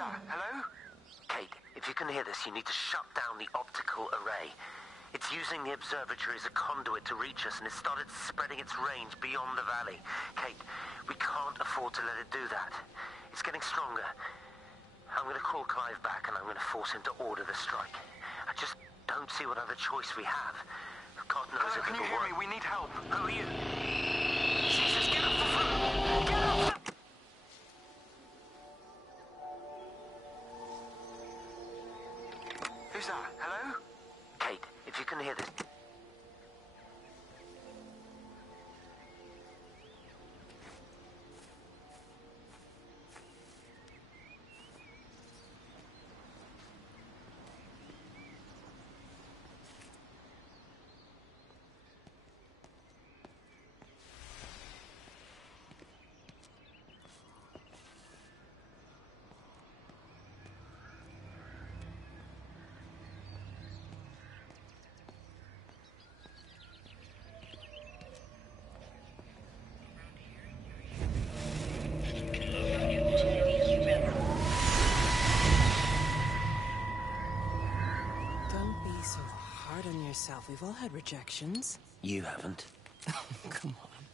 that? Hello? Kate, if you can hear this, you need to shut down the optical array. It's using the observatory as a conduit to reach us, and it's started spreading its range beyond the valley. Kate, we can't afford to let it do that. It's getting stronger. I'm going to call Clive back, and I'm going to force him to order the strike. I just don't see what other choice we have. God knows if Can you it'll hear work. me? We need help. Who are you? Jesus, get off the phone! Get off the... Who's that? Hello? Kate, if you can hear this... Yourself. We've all had rejections. You haven't. Come on.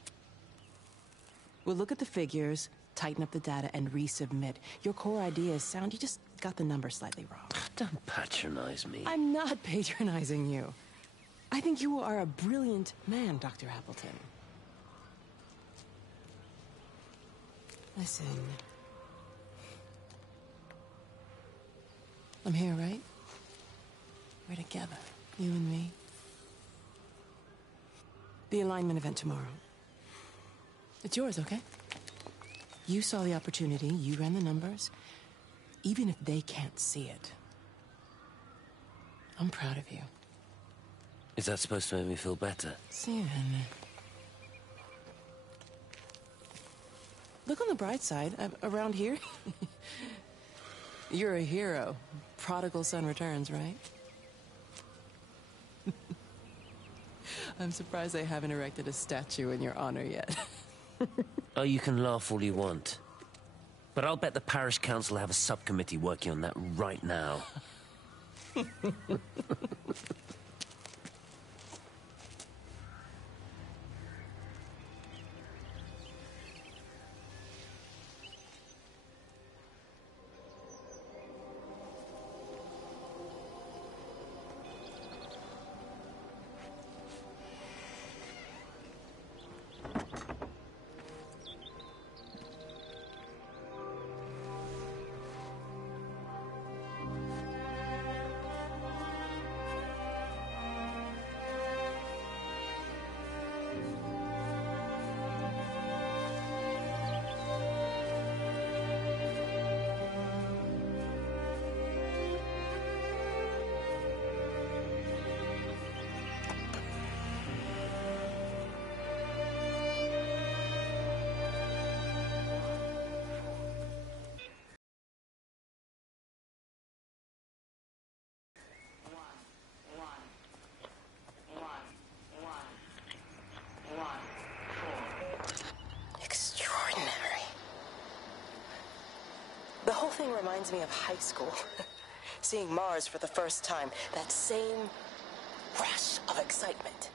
We'll look at the figures, tighten up the data, and resubmit. Your core ideas sound... You just got the number slightly wrong. Don't patronize me. I'm not patronizing you. I think you are a brilliant man, Dr. Appleton. Listen. I'm here, right? We're together. You and me. The alignment event tomorrow. It's yours, okay? You saw the opportunity, you ran the numbers. Even if they can't see it, I'm proud of you. Is that supposed to make me feel better? Steven. Look on the bright side. Around here, you're a hero. Prodigal son returns, right? I'm surprised they haven't erected a statue in your honor yet. Oh, you can laugh all you want. But I'll bet the parish council have a subcommittee working on that right now. The whole thing reminds me of high school. Seeing Mars for the first time. That same rush of excitement.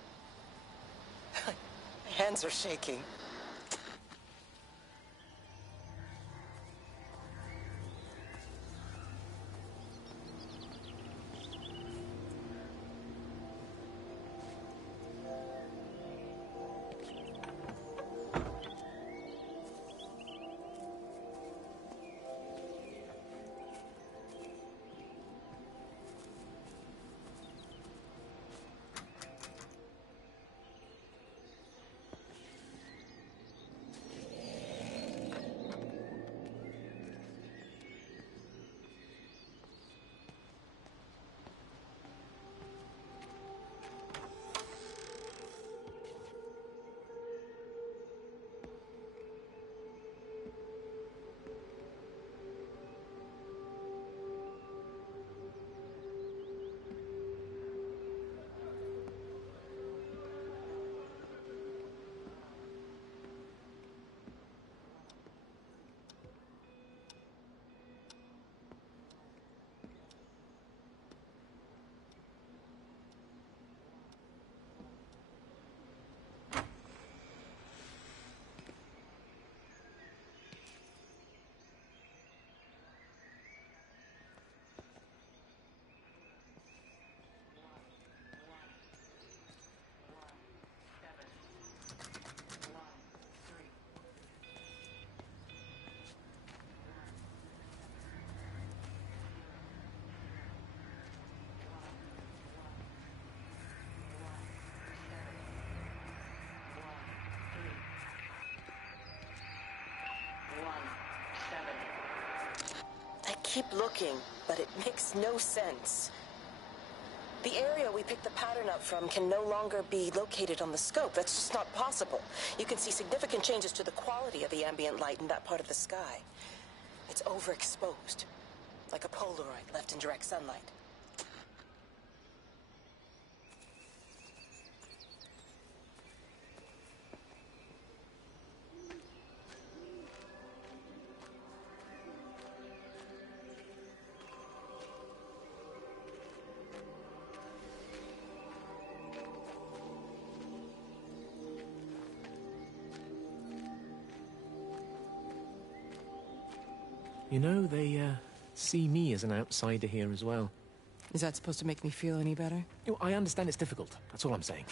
My hands are shaking. keep looking, but it makes no sense. The area we picked the pattern up from can no longer be located on the scope. That's just not possible. You can see significant changes to the quality of the ambient light in that part of the sky. It's overexposed, like a Polaroid left in direct sunlight. You know, they see me as an outsider here as well. Is that supposed to make me feel any better? You know, I understand it's difficult. That's all I'm saying.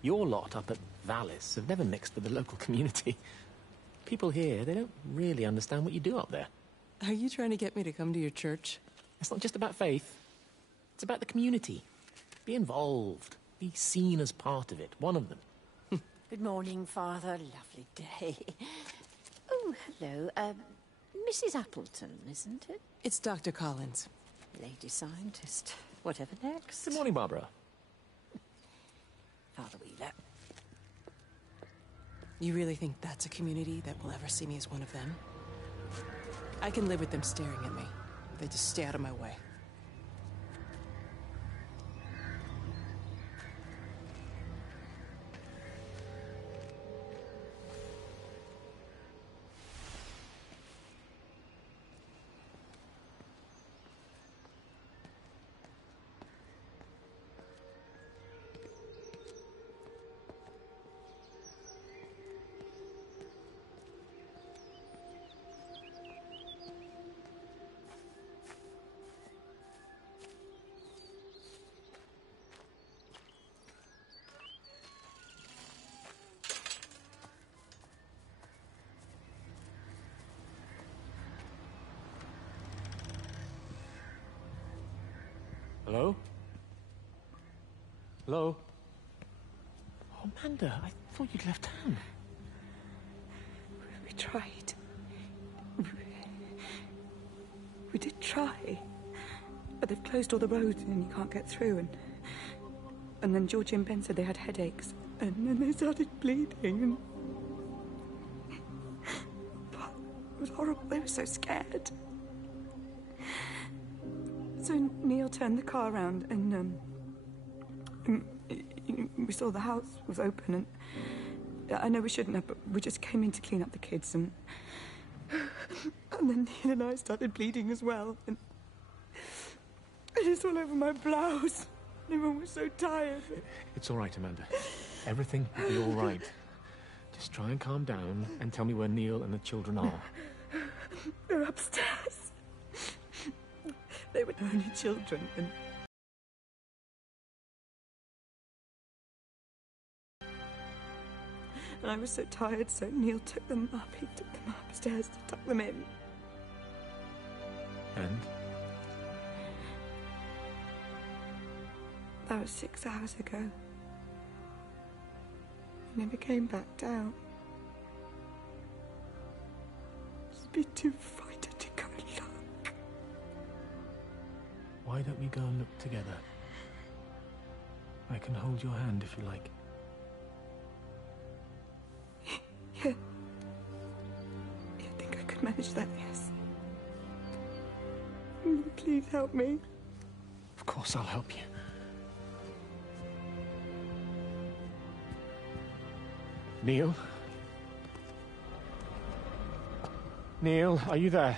Your lot up at Vallis have never mixed with the local community. People here, they don't really understand what you do up there. Are you trying to get me to come to your church? It's not just about faith. It's about the community. Be involved. Be seen as part of it. One of them. Good morning, Father. Lovely day. Oh, hello. Mrs. Appleton, isn't it? It's Dr. Collins. Lady scientist. Whatever next. Good morning, Barbara. Father Wheeler. You really think that's a community that will ever see me as one of them? I can live with them staring at me. They just stay out of my way. Hello? Hello? Oh, Amanda, I thought you'd left town. We tried. We did try. But they've closed all the roads and you can't get through. And then Georgie and Ben said they had headaches. And then they started bleeding. And it was horrible. They were so scared. So Neil turned the car around and we saw the house was open, and I know we shouldn't have, but we just came in to clean up the kids, and then Neil and I started bleeding as well, and it's all over my blouse. Everyone was so tired. It's all right, Amanda. Everything will be all right. Just try and calm down and tell me where Neil and the children are. They're upstairs. They were the only children, and I was so tired, so Neil took them up. He took them upstairs to tuck them in. And? That was 6 hours ago. I never came back down. Just be too frightened to go and look. Why don't we go and look together? I can hold your hand if you like. Yeah. I think I could manage that, yes. Please help me. Of course I'll help you. Neil? Neil, are you there?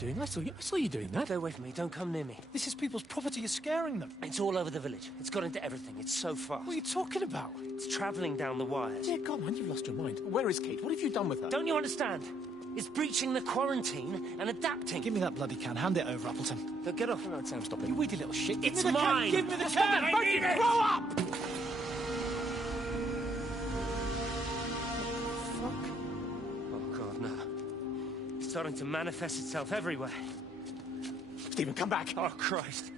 you doing? I saw you doing that. Stay away from me. Don't come near me. This is people's property. You're scaring them. It's all over the village. It's got into everything. It's so fast. What are you talking about? It's travelling down the wires. Dear God, man, you've lost your mind. Where is Kate? What have you done with her? Don't you understand? It's breaching the quarantine and adapting. Give me that bloody can. Hand it over, Appleton. Now get off. No, Sam, stop it. You weedy little shit. Give It's me the mine. Can. Give me the Stop can. it. I Both need of you, it. grow up! Fuck. Oh, God, no. It's starting to manifest itself everywhere. Stephen, come back. Oh, Christ.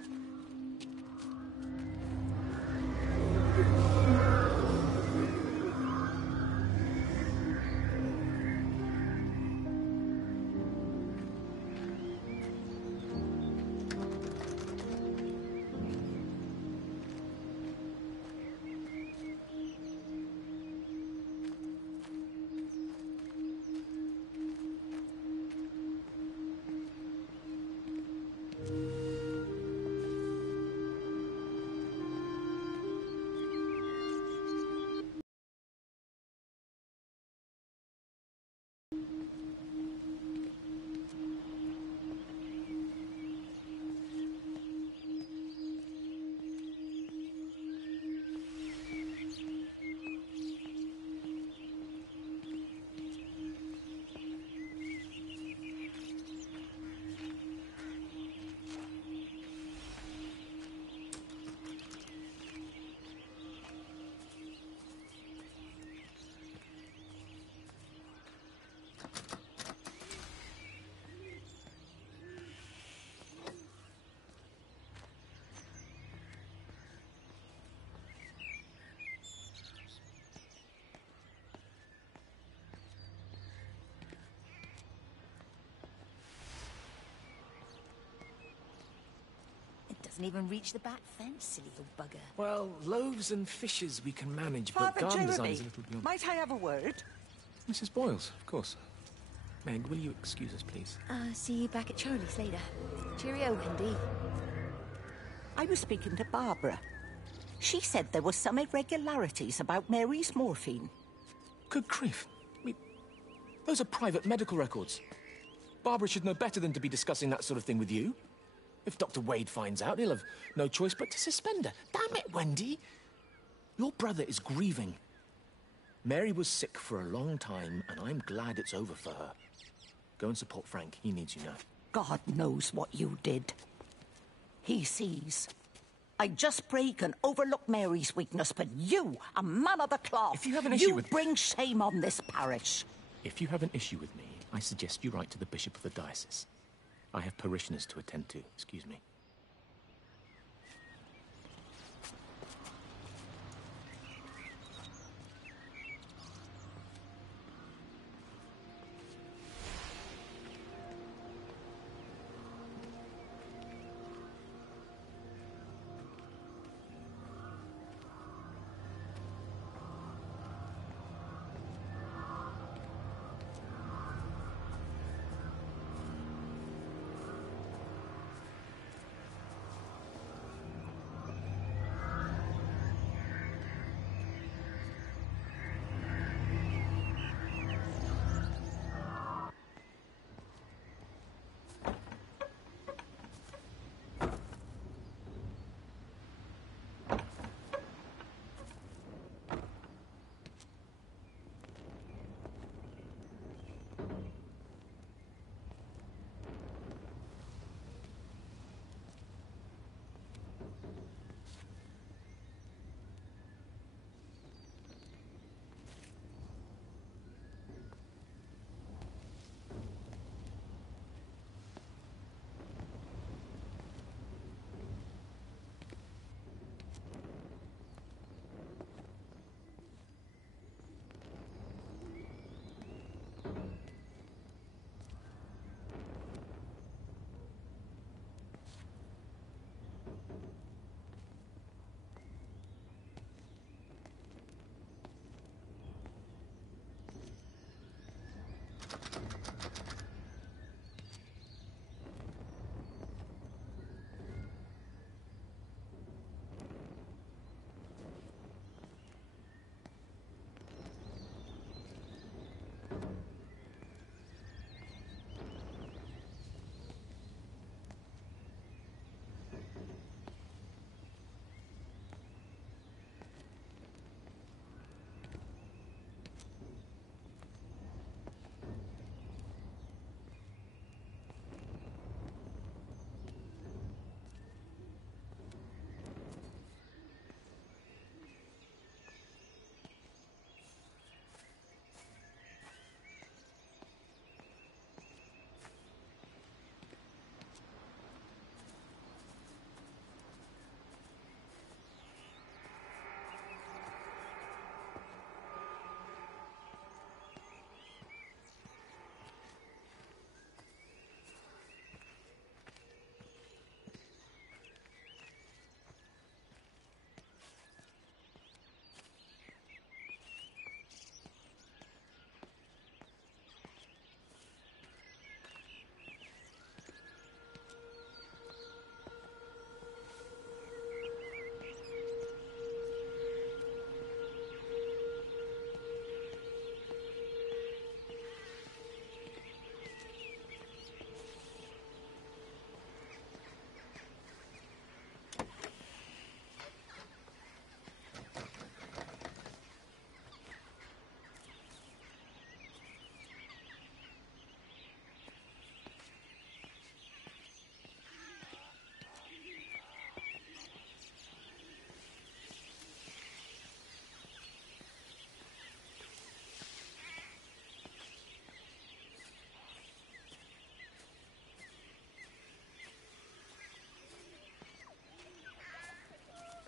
Doesn't even reach the back fence, silly old bugger. Well, loaves and fishes we can manage, but Father garden design Jeremy, is a little beyond... might I have a word? Mrs. Boyles, of course. Meg, will you excuse us, please? See you back at Charlie's later. Cheerio, Wendy. I was speaking to Barbara. She said there were some irregularities about Mary's morphine. Good grief. Those are private medical records. Barbara should know better than to be discussing that sort of thing with you. If Dr. Wade finds out, he'll have no choice but to suspend her. Damn it, Wendy. Your brother is grieving. Mary was sick for a long time, and I'm glad it's over for her. Go and support Frank. He needs you now. God knows what you did. He sees. I just break and overlook Mary's weakness, but you, a man of the cloth, If you have an issue with... bring shame on this parish. If you have an issue with me, I suggest you write to the Bishop of the Diocese. I have parishioners to attend to. Excuse me.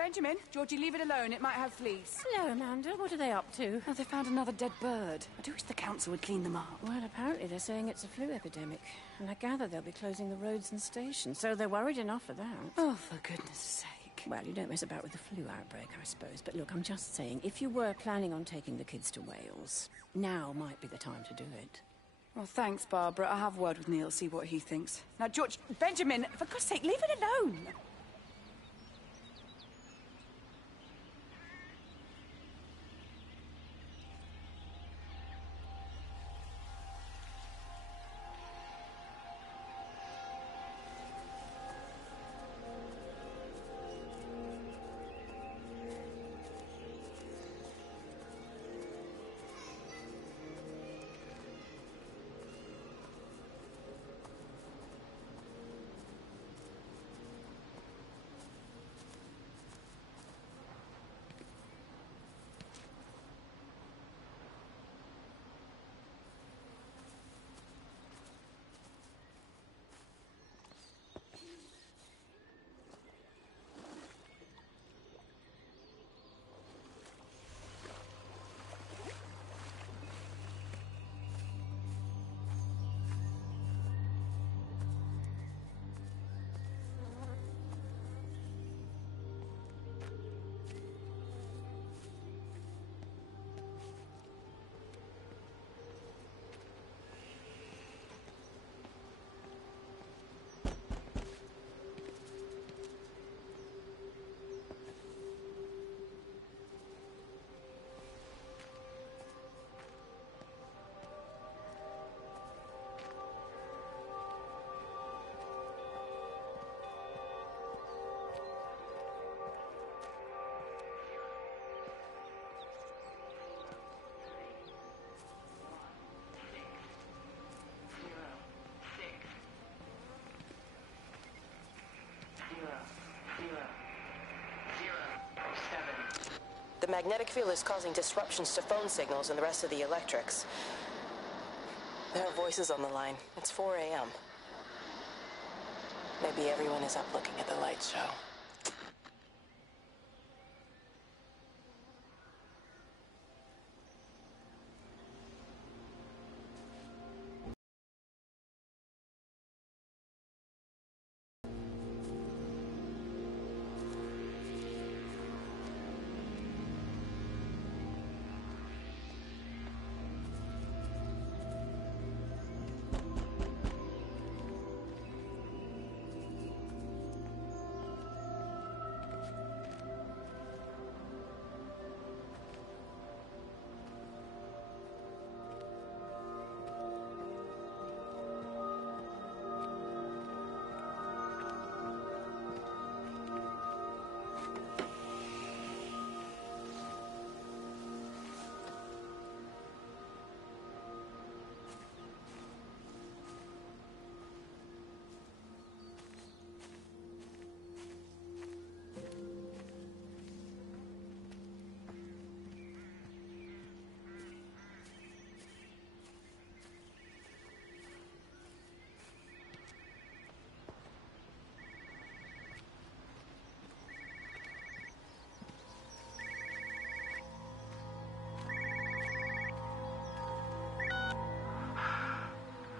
Benjamin, Georgie, leave it alone. It might have fleas. Hello, Amanda. What are they up to? Oh, they found another dead bird. I do wish the council would clean them up. Well, apparently they're saying it's a flu epidemic. And I gather they'll be closing the roads and stations, so they're worried enough for that. Oh, for goodness sake. Well, you don't mess about with the flu outbreak, I suppose. But look, I'm just saying, if you were planning on taking the kids to Wales, now might be the time to do it. Well, thanks, Barbara. I'll have a word with Neil, see what he thinks. Now, George, Benjamin, for God's sake, leave it alone. The magnetic field is causing disruptions to phone signals and the rest of the electrics. There are voices on the line. It's 4 a.m. Maybe everyone is up looking at the light show.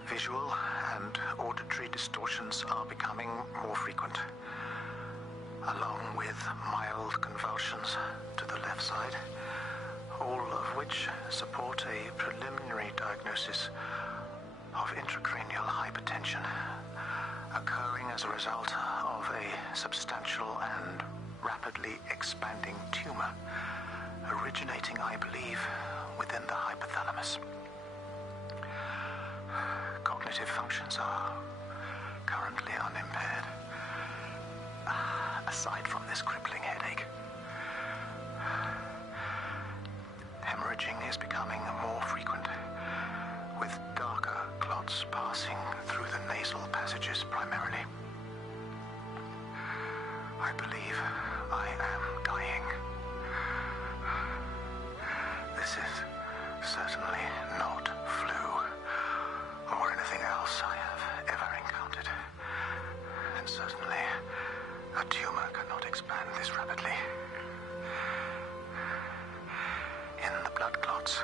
Visual and auditory distortions are becoming more frequent, along with mild convulsions to the left side, all of which support a preliminary diagnosis of intracranial hypertension occurring as a result of a substantial and rapidly expanding tumor originating, I believe, within the hypothalamus. Cognitive functions are currently unimpaired, aside from this crippling headache. Hemorrhaging is becoming more frequent, with darker clots passing through the nasal passages primarily. I believe I am dying. This is certainly not flu or anything else I have ever encountered, and certainly A tumor cannot expand this rapidly. In the blood clots,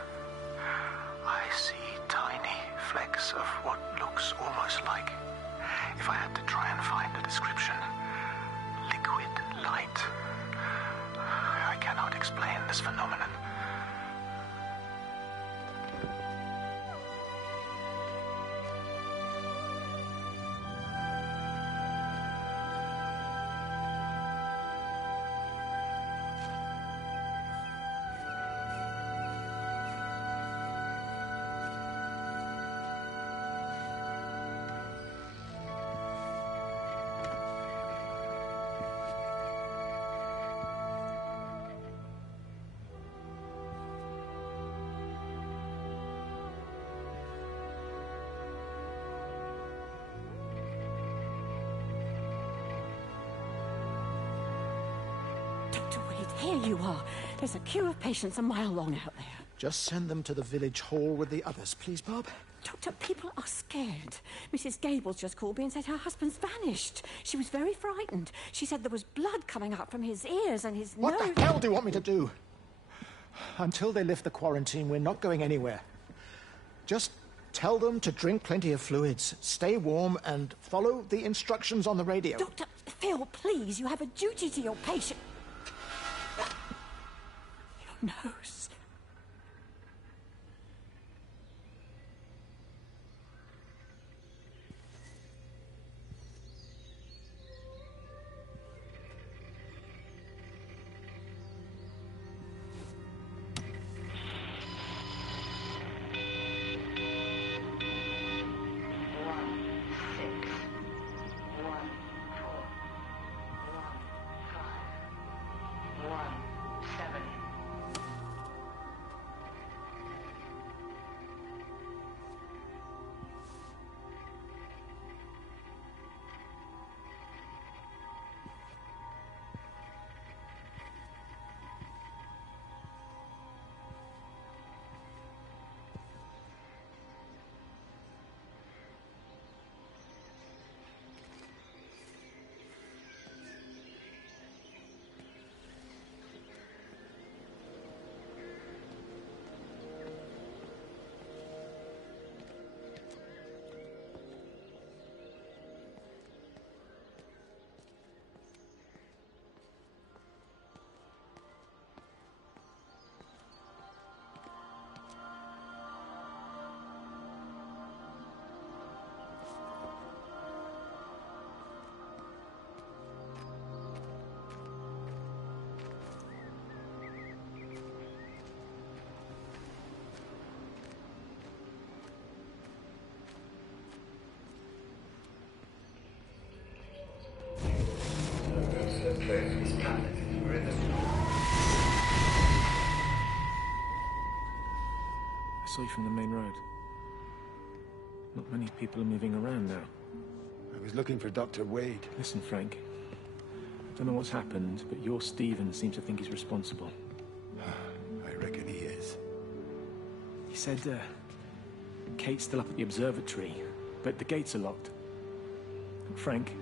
I see tiny flecks of what looks almost like, if I had to try and find a description, liquid light. I cannot explain this phenomenon. Dr. Wade, here you are. There's a queue of patients a mile long out there. Just send them to the village hall with the others, please, Bob. Doctor, people are scared. Mrs. Gables just called me and said her husband's vanished. She was very frightened. She said there was blood coming up from his ears and his nose. What the hell do you want me to do? Until they lift the quarantine, we're not going anywhere. Just tell them to drink plenty of fluids, stay warm, and follow the instructions on the radio. Dr. Phil, please, you have a duty to your patient. Your nose. I saw you from the main road. Not many people are moving around now. I was looking for Dr. Wade. Listen, Frank. I don't know what's happened, but your Stephen seems to think he's responsible. I reckon he is. He said, Kate's still up at the observatory, but the gates are locked. Frank,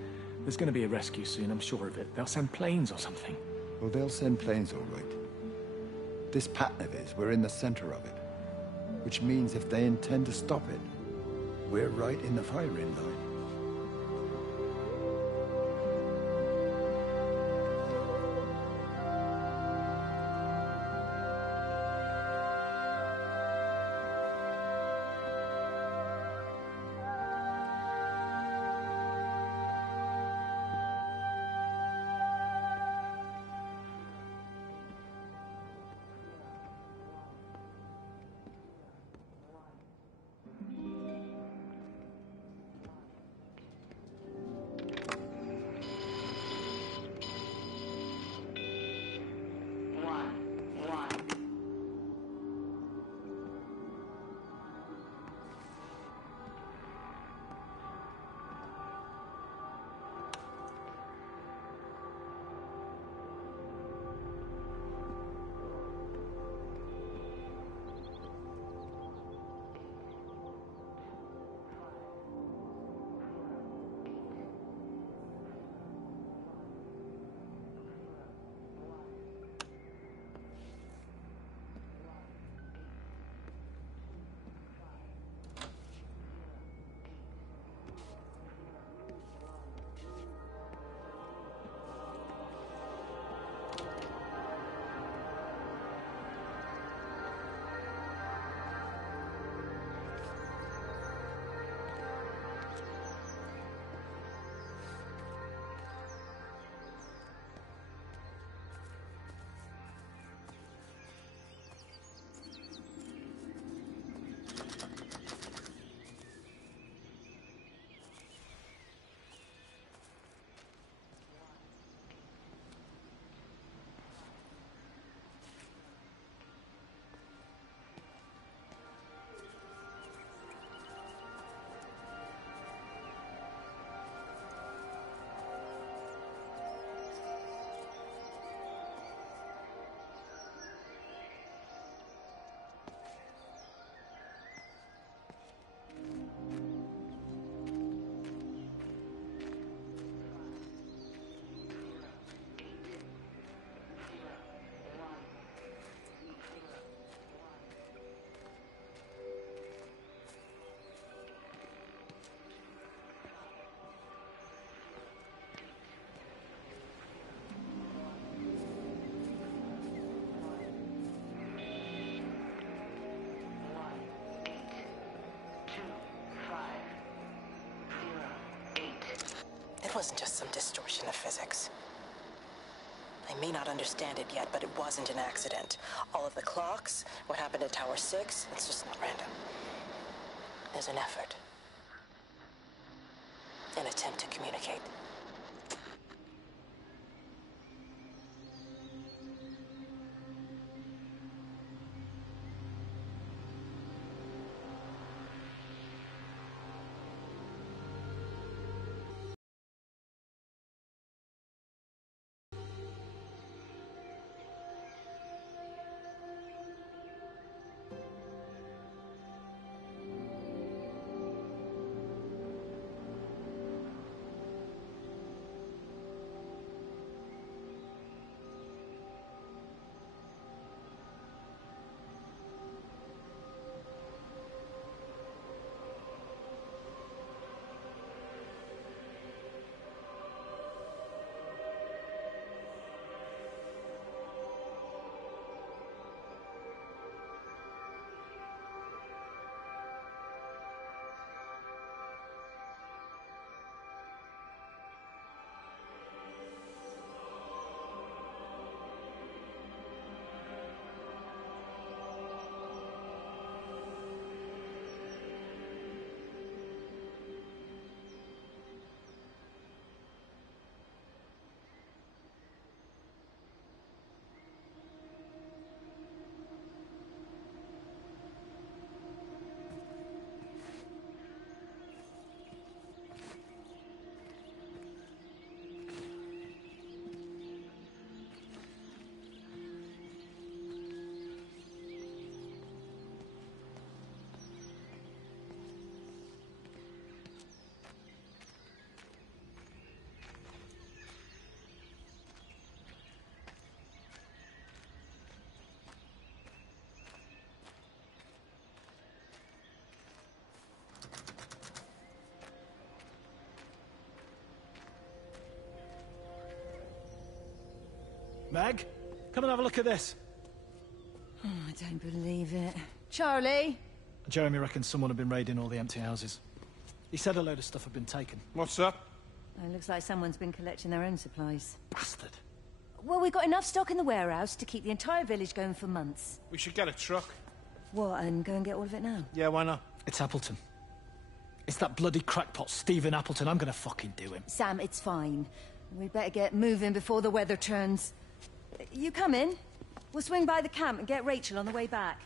there's going to be a rescue soon, I'm sure of it. They'll send planes or something. Well, they'll send planes, all right. This pattern of his, we're in the center of it. Which means if they intend to stop it, we're right in the firing line. wasn't just some distortion of physics. I may not understand it yet, but it wasn't an accident. All of the clocks, what happened at Tower 6, it's just not random. There's an effort. An attempt to communicate. Meg, come and have a look at this. Oh, I don't believe it. Charlie? Jeremy reckons someone had been raiding all the empty houses. He said a load of stuff had been taken. What's up? It looks like someone's been collecting their own supplies. Bastard. Well, we've got enough stock in the warehouse to keep the entire village going for months. We should get a truck. What, and go and get all of it now? Yeah, why not? It's Appleton. It's that bloody crackpot Stephen Appleton. I'm gonna fucking do him. Sam, it's fine. We better get moving before the weather turns. You come in. We'll swing by the camp and get Rachel on the way back.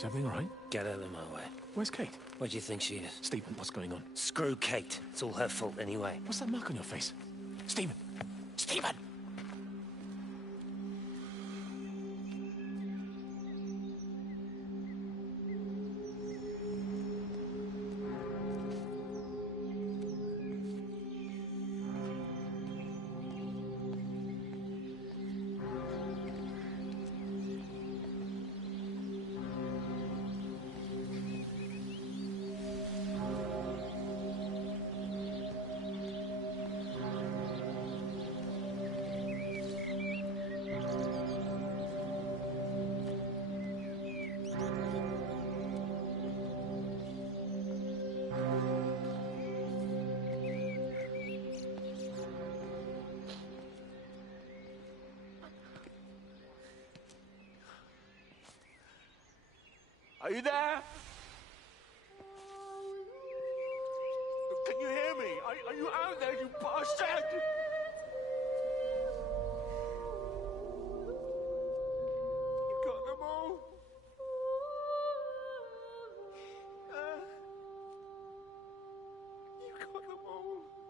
Is everything all right? Get out of my way. Where's Kate? Where do you think she is? Stephen, what's going on? Screw Kate. It's all her fault anyway. What's that mark on your face? Stephen! Stephen! Are you there? Can you hear me? Are you out there, you bastard? You got them all? You got them all?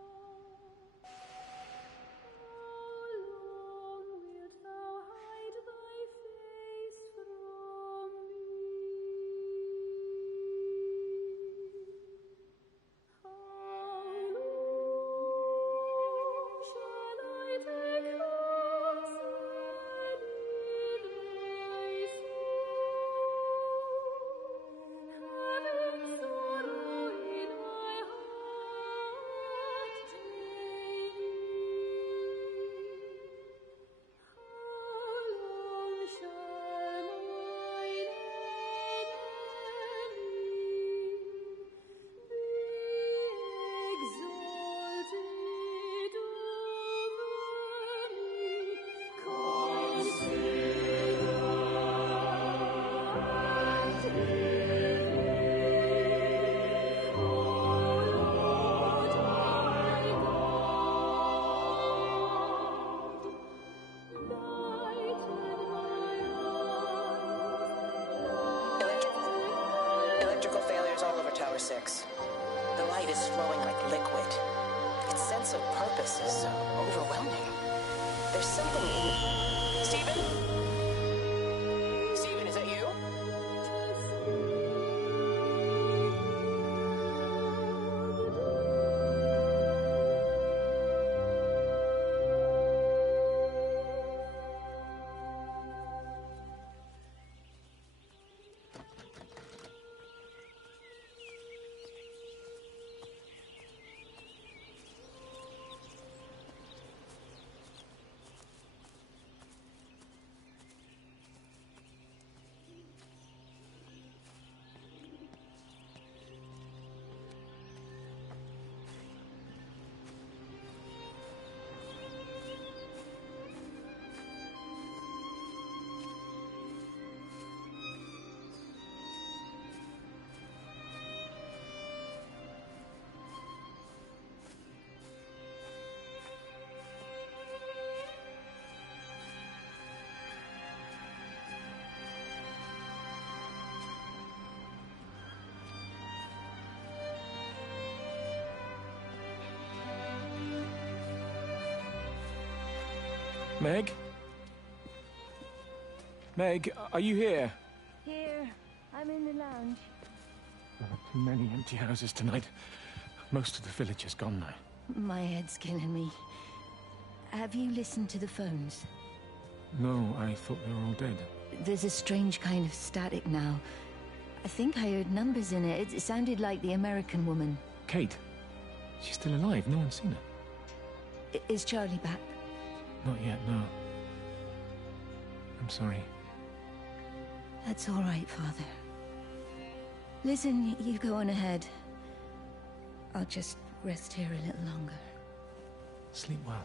Electrical failures all over Tower 6. The light is flowing like liquid. Its sense of purpose is overwhelming. There's something in... Stephen? Stephen, is that you? Meg? Meg, are you here? Here. I'm in the lounge. Too many empty houses tonight. Most of the village is gone now. My head's killing me. Have you listened to the phones? No, I thought they were all dead. There's a strange kind of static now. I think I heard numbers in it. It sounded like the American woman. Kate? She's still alive. No one's seen her. Is Charlie back? Not yet, no. I'm sorry. That's all right, Father. Listen, you go on ahead. I'll just rest here a little longer. Sleep well.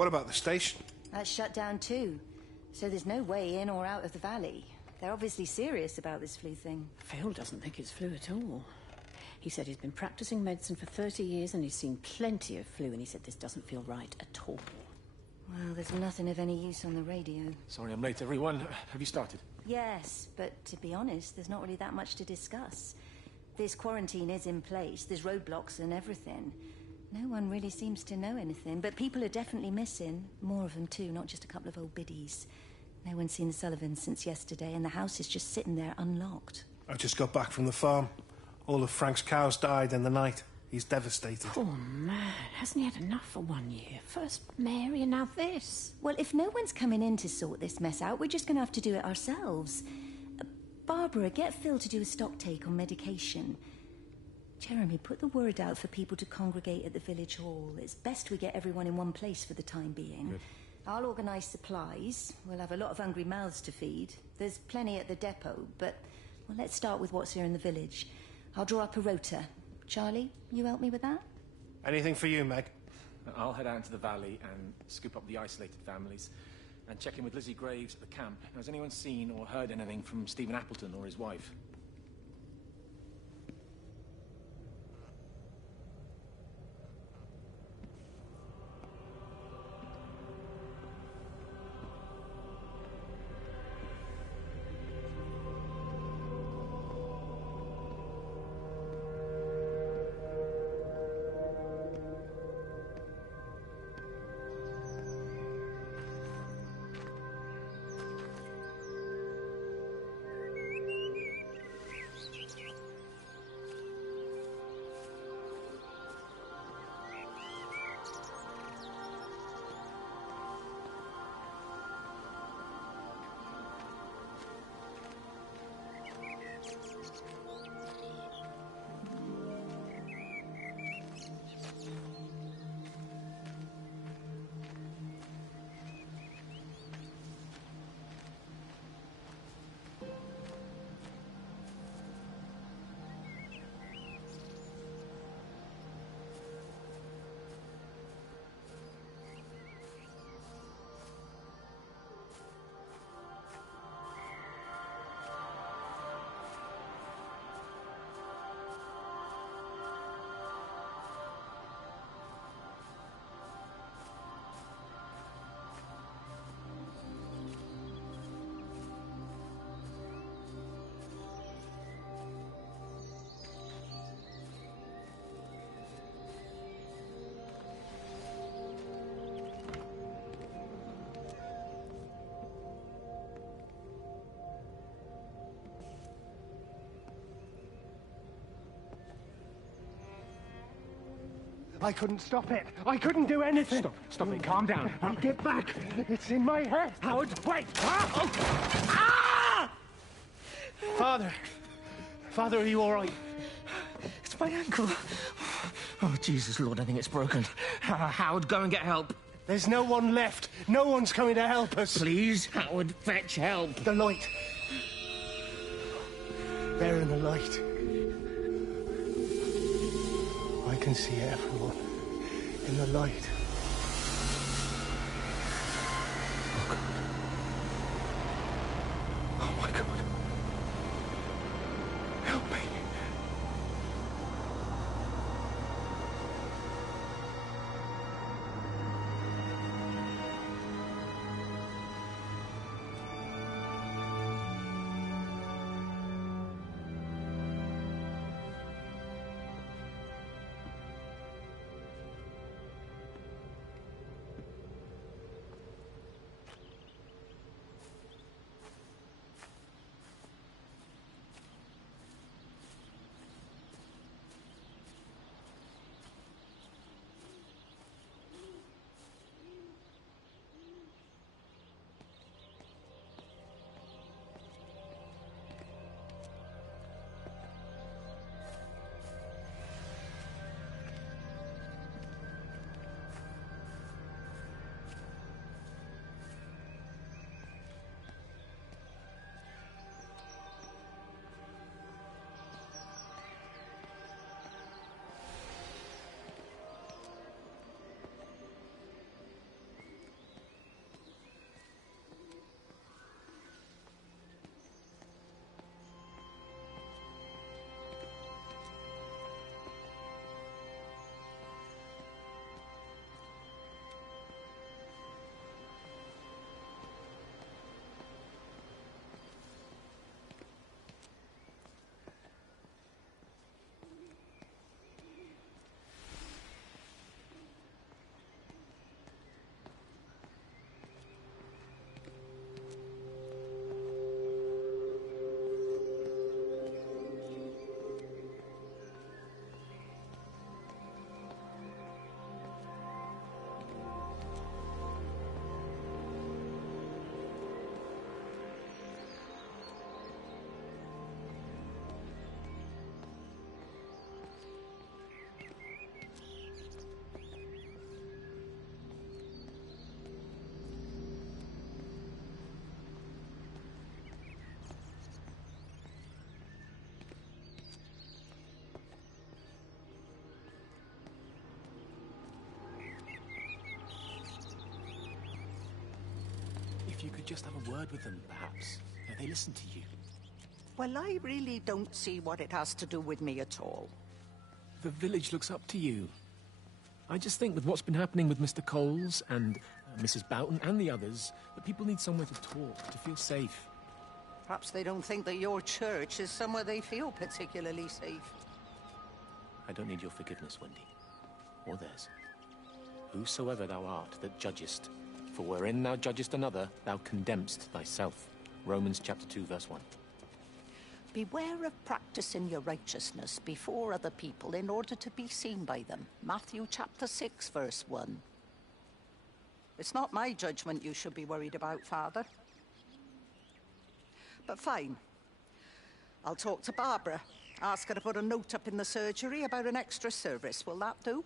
What about the station? That's shut down too. So there's no way in or out of the valley. They're obviously serious about this flu thing. Phil doesn't think it's flu at all. He said he's been practicing medicine for 30 years and he's seen plenty of flu, and he said this doesn't feel right at all. Well, there's nothing of any use on the radio. Sorry I'm late, everyone. Have you started? Yes, but to be honest, there's not really that much to discuss. This quarantine is in place. There's roadblocks and everything. No one really seems to know anything, but people are definitely missing. More of them, too, not just a couple of old biddies. No one's seen the Sullivans since yesterday, and the house is just sitting there unlocked. I just got back from the farm. All of Frank's cows died in the night. He's devastated. Poor man. Hasn't he had enough for 1 year? First Mary and now this. Well, if no one's coming in to sort this mess out, we're just going to have to do it ourselves. Barbara, get Phil to do a stock take on medication. Jeremy, put the word out for people to congregate at the village hall. It's best we get everyone in one place for the time being. Good. I'll organise supplies. We'll have a lot of hungry mouths to feed. There's plenty at the depot, but well, let's start with what's here in the village. I'll draw up a rota. Charlie, you help me with that? Anything for you, Meg? I'll head out into the valley and scoop up the isolated families and check in with Lizzie Graves at the camp. Has anyone seen or heard anything from Stephen Appleton or his wife? I couldn't stop it. I couldn't do anything. Stop it. Calm down. Get back. It's in my head. Howard, wait. Ah! Oh. Ah! Father, are you all right? It's my ankle. Oh, Jesus, Lord, I think it's broken. Howard, go and get help. There's no one left. No one's coming to help us. Please, Howard, fetch help. The light. There in the light. I can see everyone in the light. Oh, God. Oh, my God. Help me. If you could just have a word with them, perhaps. They listen to you. Well, I really don't see what it has to do with me at all. The village looks up to you. I just think with what's been happening with Mr. Coles and Mrs. Boughton and the others, that people need somewhere to talk, to feel safe. Perhaps they don't think that your church is somewhere they feel particularly safe. I don't need your forgiveness, Wendy. Or theirs. Whosoever thou art that judgest, for wherein thou judgest another, thou condemnest thyself. Romans chapter 2, verse 1. Beware of practicing your righteousness before other people in order to be seen by them. Matthew chapter 6, verse 1. It's not my judgment you should be worried about, Father. But fine. I'll talk to Barbara. Ask her to put a note up in the surgery about an extra service. Will that do?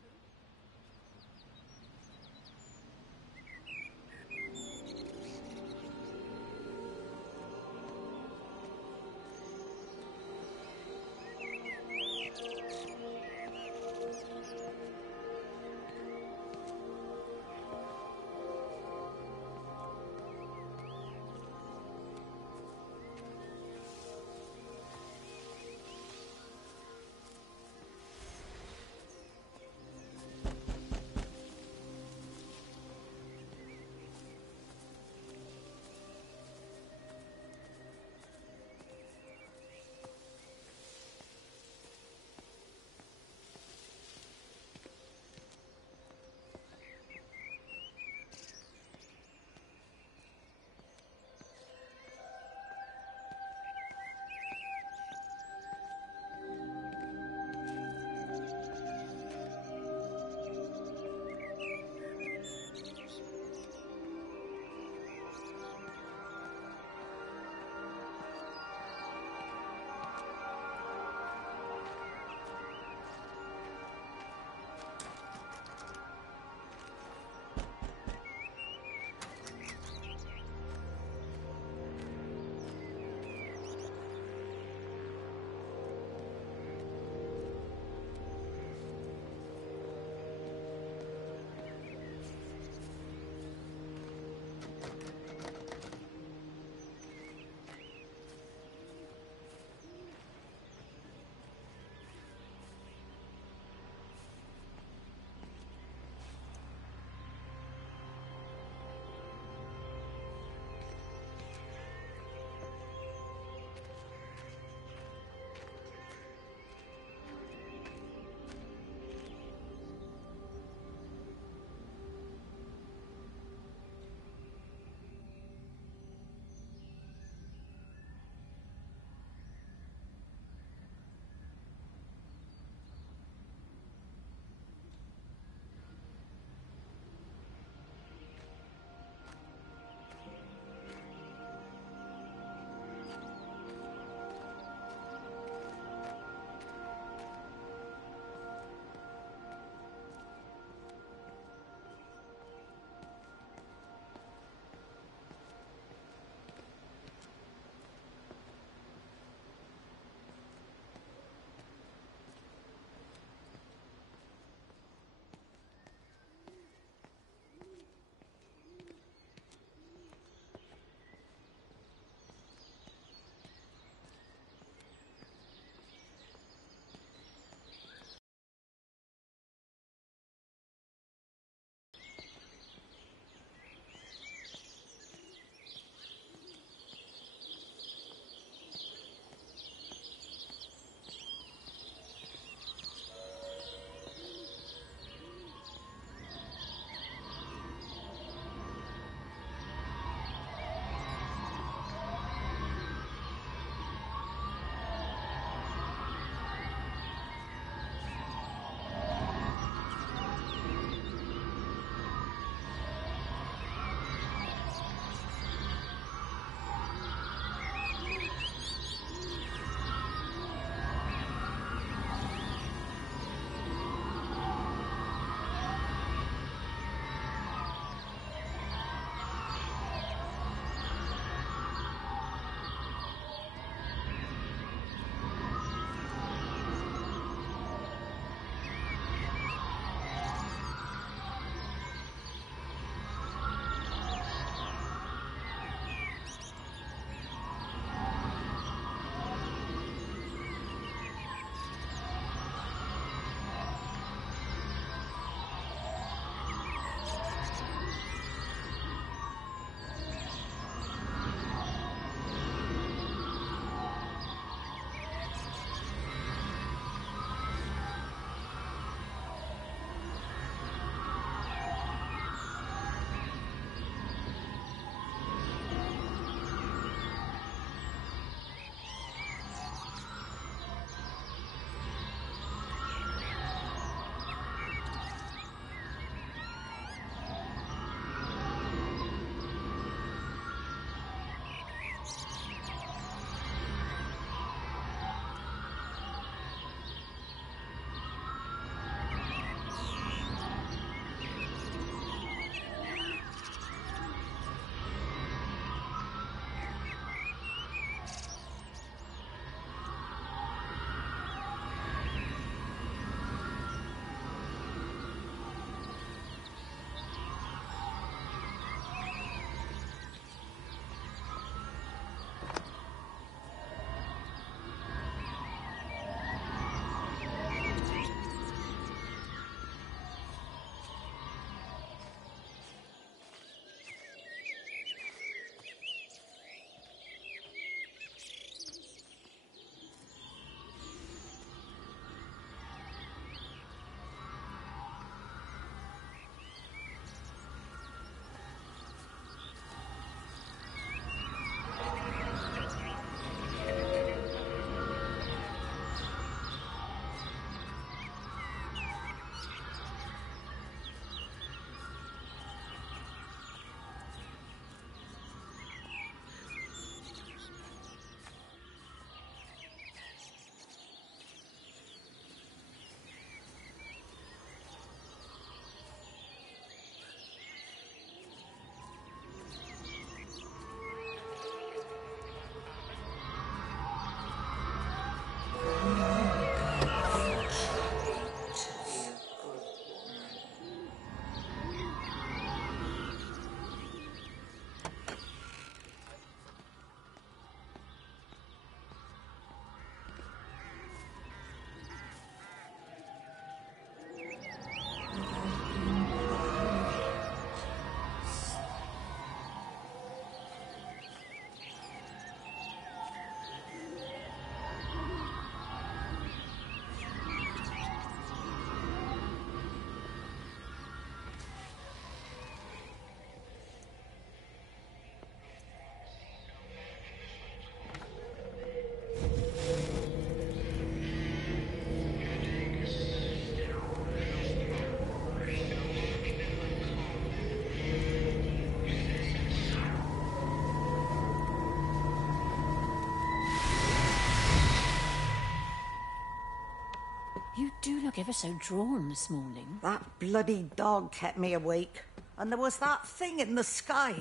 do look ever so drawn this morning. That bloody dog kept me awake. And there was that thing in the sky.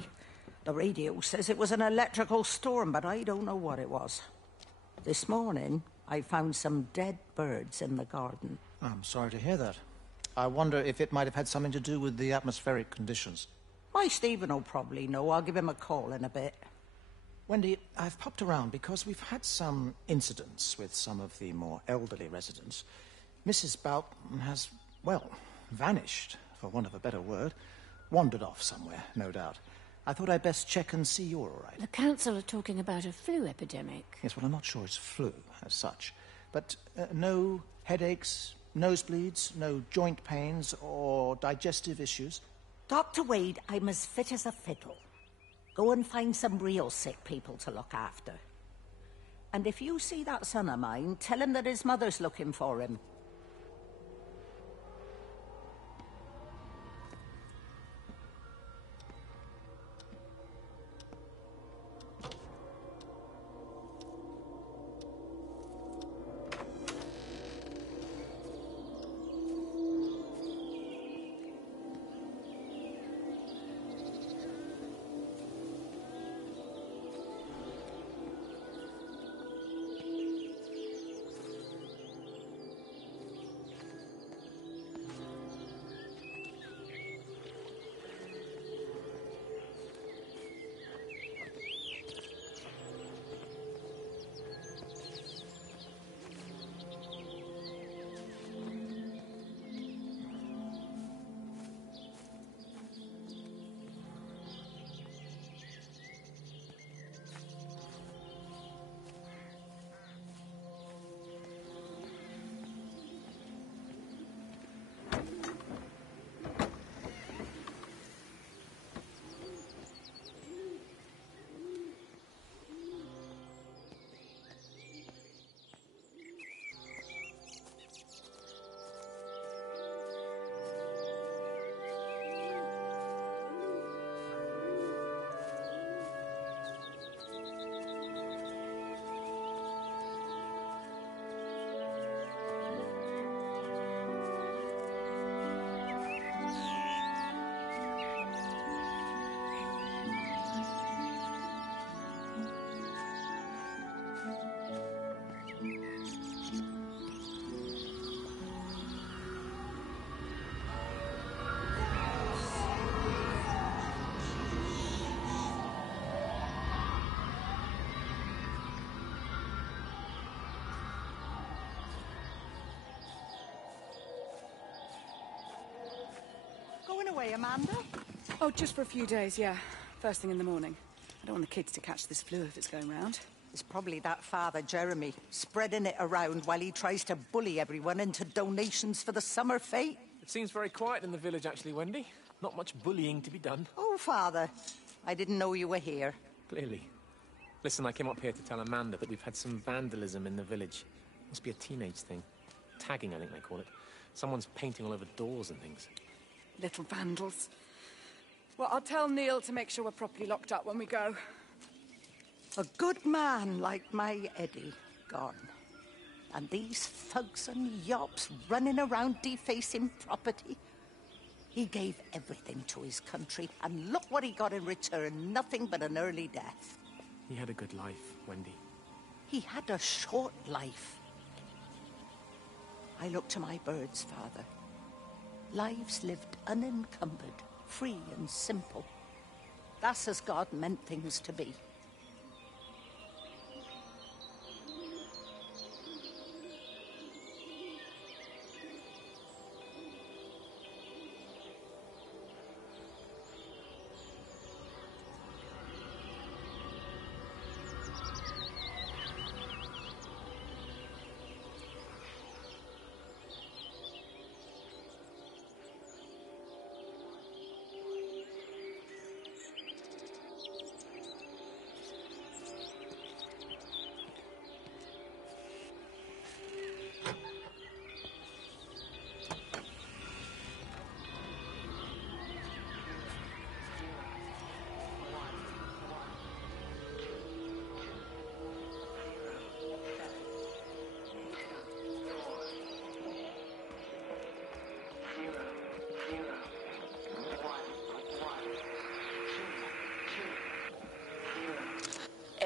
The radio says it was an electrical storm, but I don't know what it was. This morning, I found some dead birds in the garden. I'm sorry to hear that. I wonder if it might have had something to do with the atmospheric conditions. My Stephen will probably know. I'll give him a call in a bit. Wendy, I've popped around because we've had some incidents with some of the more elderly residents. Mrs. Boughton has, well, vanished, for want of a better word. Wandered off somewhere, no doubt. I thought I'd best check and see you're all right. The council are talking about a flu epidemic. Yes, well, I'm not sure it's flu as such. But no headaches, nosebleeds, no joint pains or digestive issues? Dr. Wade, I'm as fit as a fiddle. Go and find some real sick people to look after. And if you see that son of mine, tell him that his mother's looking for him. Going away, Amanda? Oh, just for a few days, yeah. First thing in the morning. I don't want the kids to catch this flu if it's going round. It's probably that father, Jeremy, spreading it around while he tries to bully everyone into donations for the summer fete. It seems very quiet in the village, actually, Wendy. Not much bullying to be done. Oh, Father, I didn't know you were here. Clearly. Listen, I came up here to tell Amanda that we've had some vandalism in the village. Must be a teenage thing. Tagging, I think they call it. Someone's painting all over doors and things. Little vandals. Well, I'll tell Neil to make sure we're properly locked up when we go. A good man like my Eddie gone. And these thugs and yops running around defacing property. He gave everything to his country, and look what he got in return. Nothing but an early death. He had a good life, Wendy. He had a short life. I look to my birds, Father. Lives lived unencumbered, free and simple. That's as God meant things to be.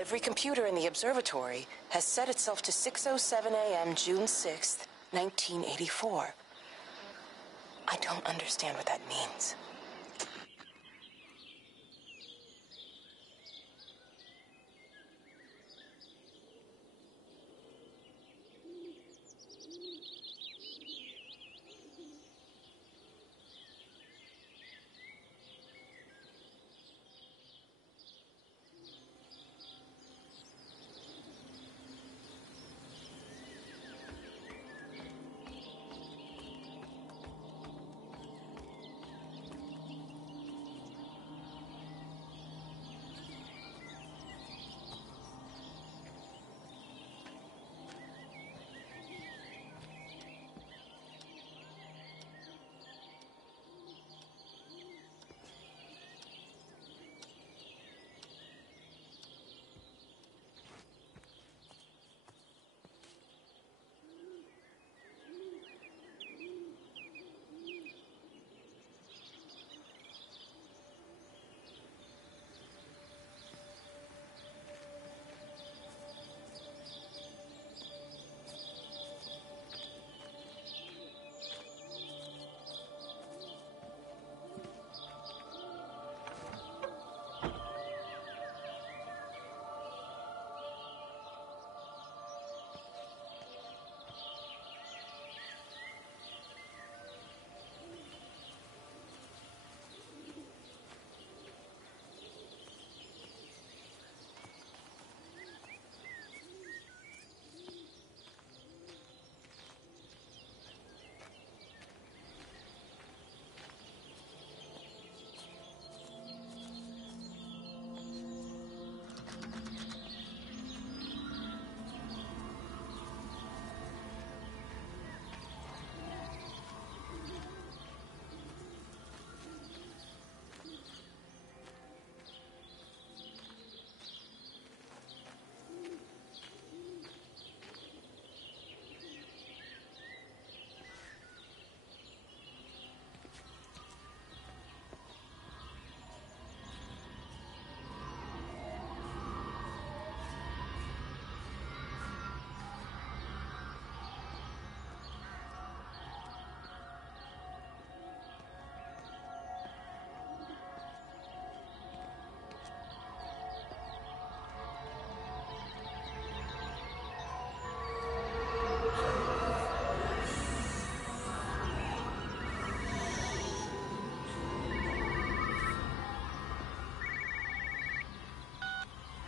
Every computer in the observatory has set itself to 6:07 a.m. June 6th, 1984. I don't understand what that means.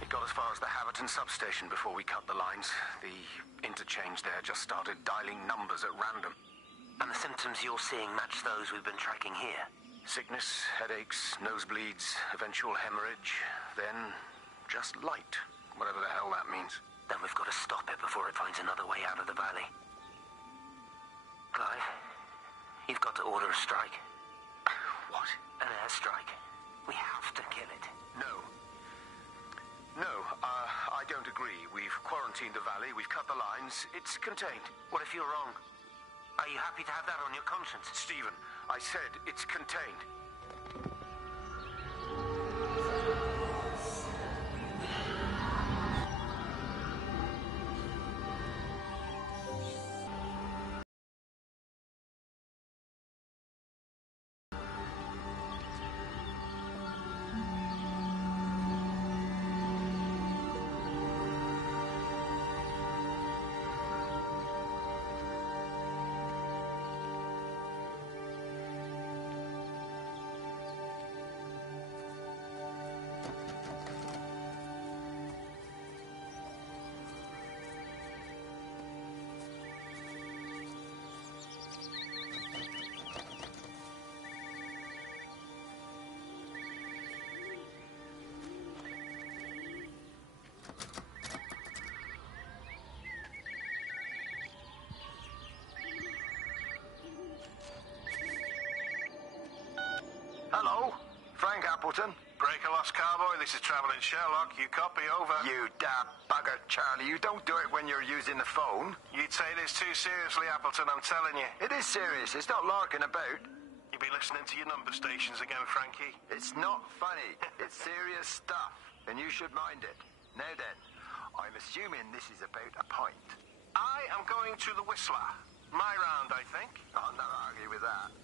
Got as far as the Haverton substation before we cut the lines. The interchange there just started dialing numbers at random. And the symptoms you're seeing match those we've been tracking here? Sickness, headaches, nosebleeds, eventual hemorrhage, then just light, whatever the hell that means. Then we've got to stop it before it finds another way out of the valley. Clive, you've got to order a strike. What? An airstrike. We have to kill it. No, I don't agree. We've quarantined the valley, we've cut the lines, it's contained. What if you're wrong? Are you happy to have that on your conscience? Stephen, I said it's contained. Hello, Frank Appleton. Breaker lost cowboy, this is Travelling Sherlock. You copy, over. You daft bugger, Charlie. You don't do it when you're using the phone. You'd say this too seriously, Appleton, I'm telling you. It is serious. It's not larking about. You be listening to your number stations again, Frankie. It's not funny. It's serious stuff, and you should mind it. Now then, I'm assuming this is about a pint. I am going to the Whistler. My round, I think. I'll not argue with that.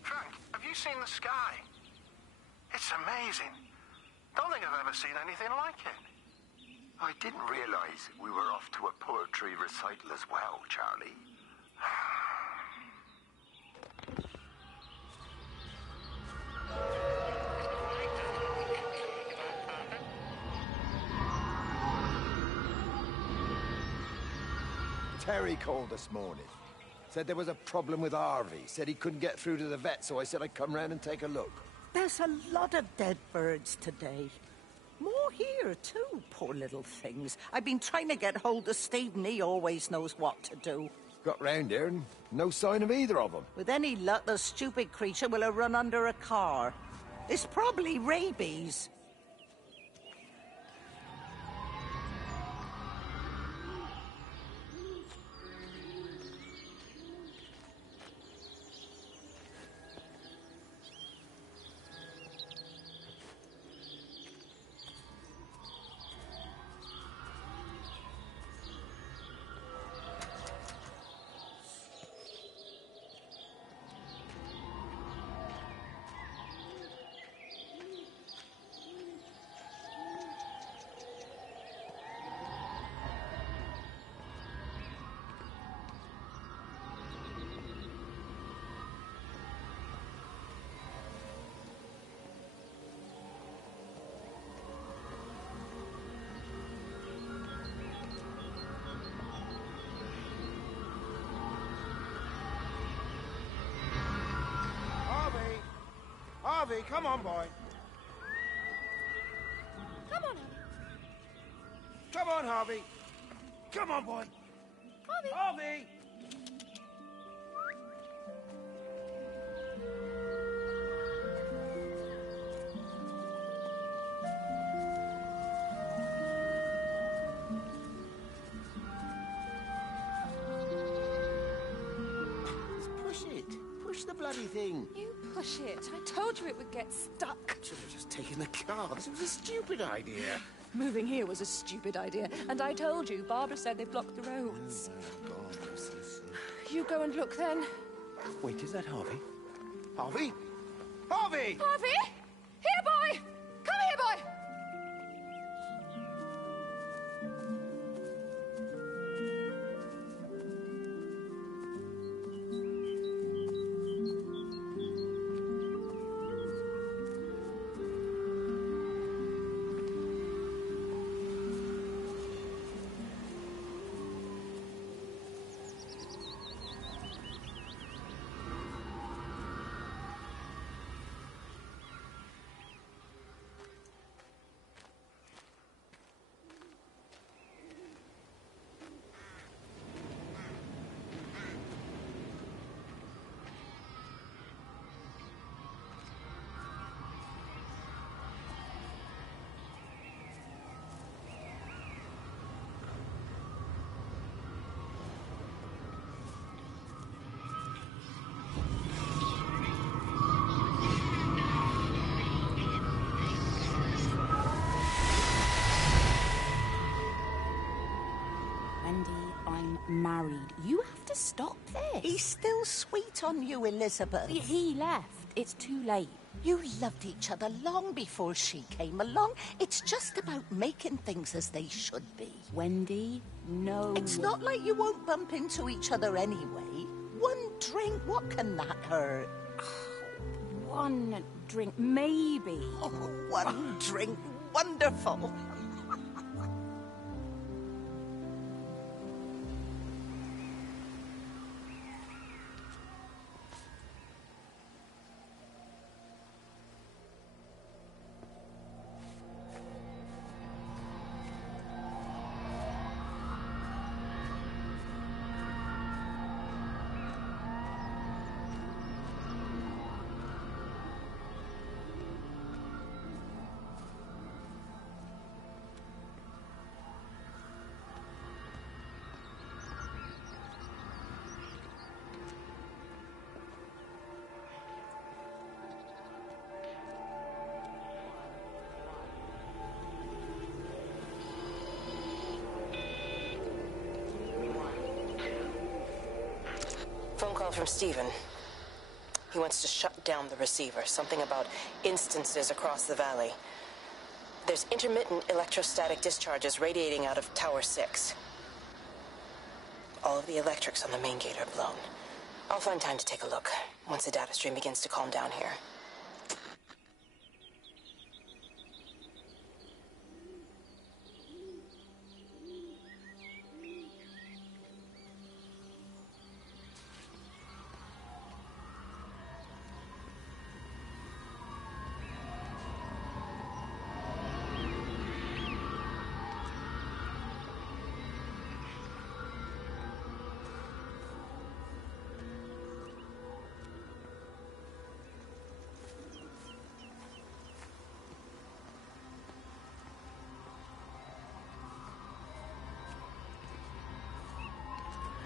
Frank, have you seen the sky? It's amazing. Don't think I've ever seen anything like it. I didn't realise we were off to a poetry recital as well, Charlie. Terry called this morning. Said there was a problem with Harvey. Said he couldn't get through to the vet, so I said I'd come round and take a look. There's a lot of dead birds today. More here, too, poor little things. I've been trying to get hold of Steve, and he always knows what to do. Got round here and no sign of either of them. With any luck, the stupid creature will have run under a car. It's probably rabies. Harvey, come on, boy. Come on, Harvey. Come on, Harvey. Come on, boy. Harvey. Harvey! Push it. Push the bloody thing. You push it. I told you it would get stuck. Should have just taken the car. This was a stupid idea. Moving here was a stupid idea. And I told you, Barbara said they blocked the roads. You go and look then. Wait, is that Harvey? Harvey? Harvey! Harvey! Here, boy! Come here, boy! Married. You have to stop this. He's still sweet on you, Elizabeth. He left. It's too late. You loved each other long before she came along. It's just about making things as they should be. Wendy, no. It's not like you won't bump into each other anyway. One drink, what can that hurt? One drink, maybe. Oh, one drink, wonderful. from Stephen. He wants to shut down the receiver. Something about instances across the valley. There's intermittent electrostatic discharges radiating out of Tower 6. All of the electrics on the main gate are blown. I'll find time to take a look once the data stream begins to calm down here.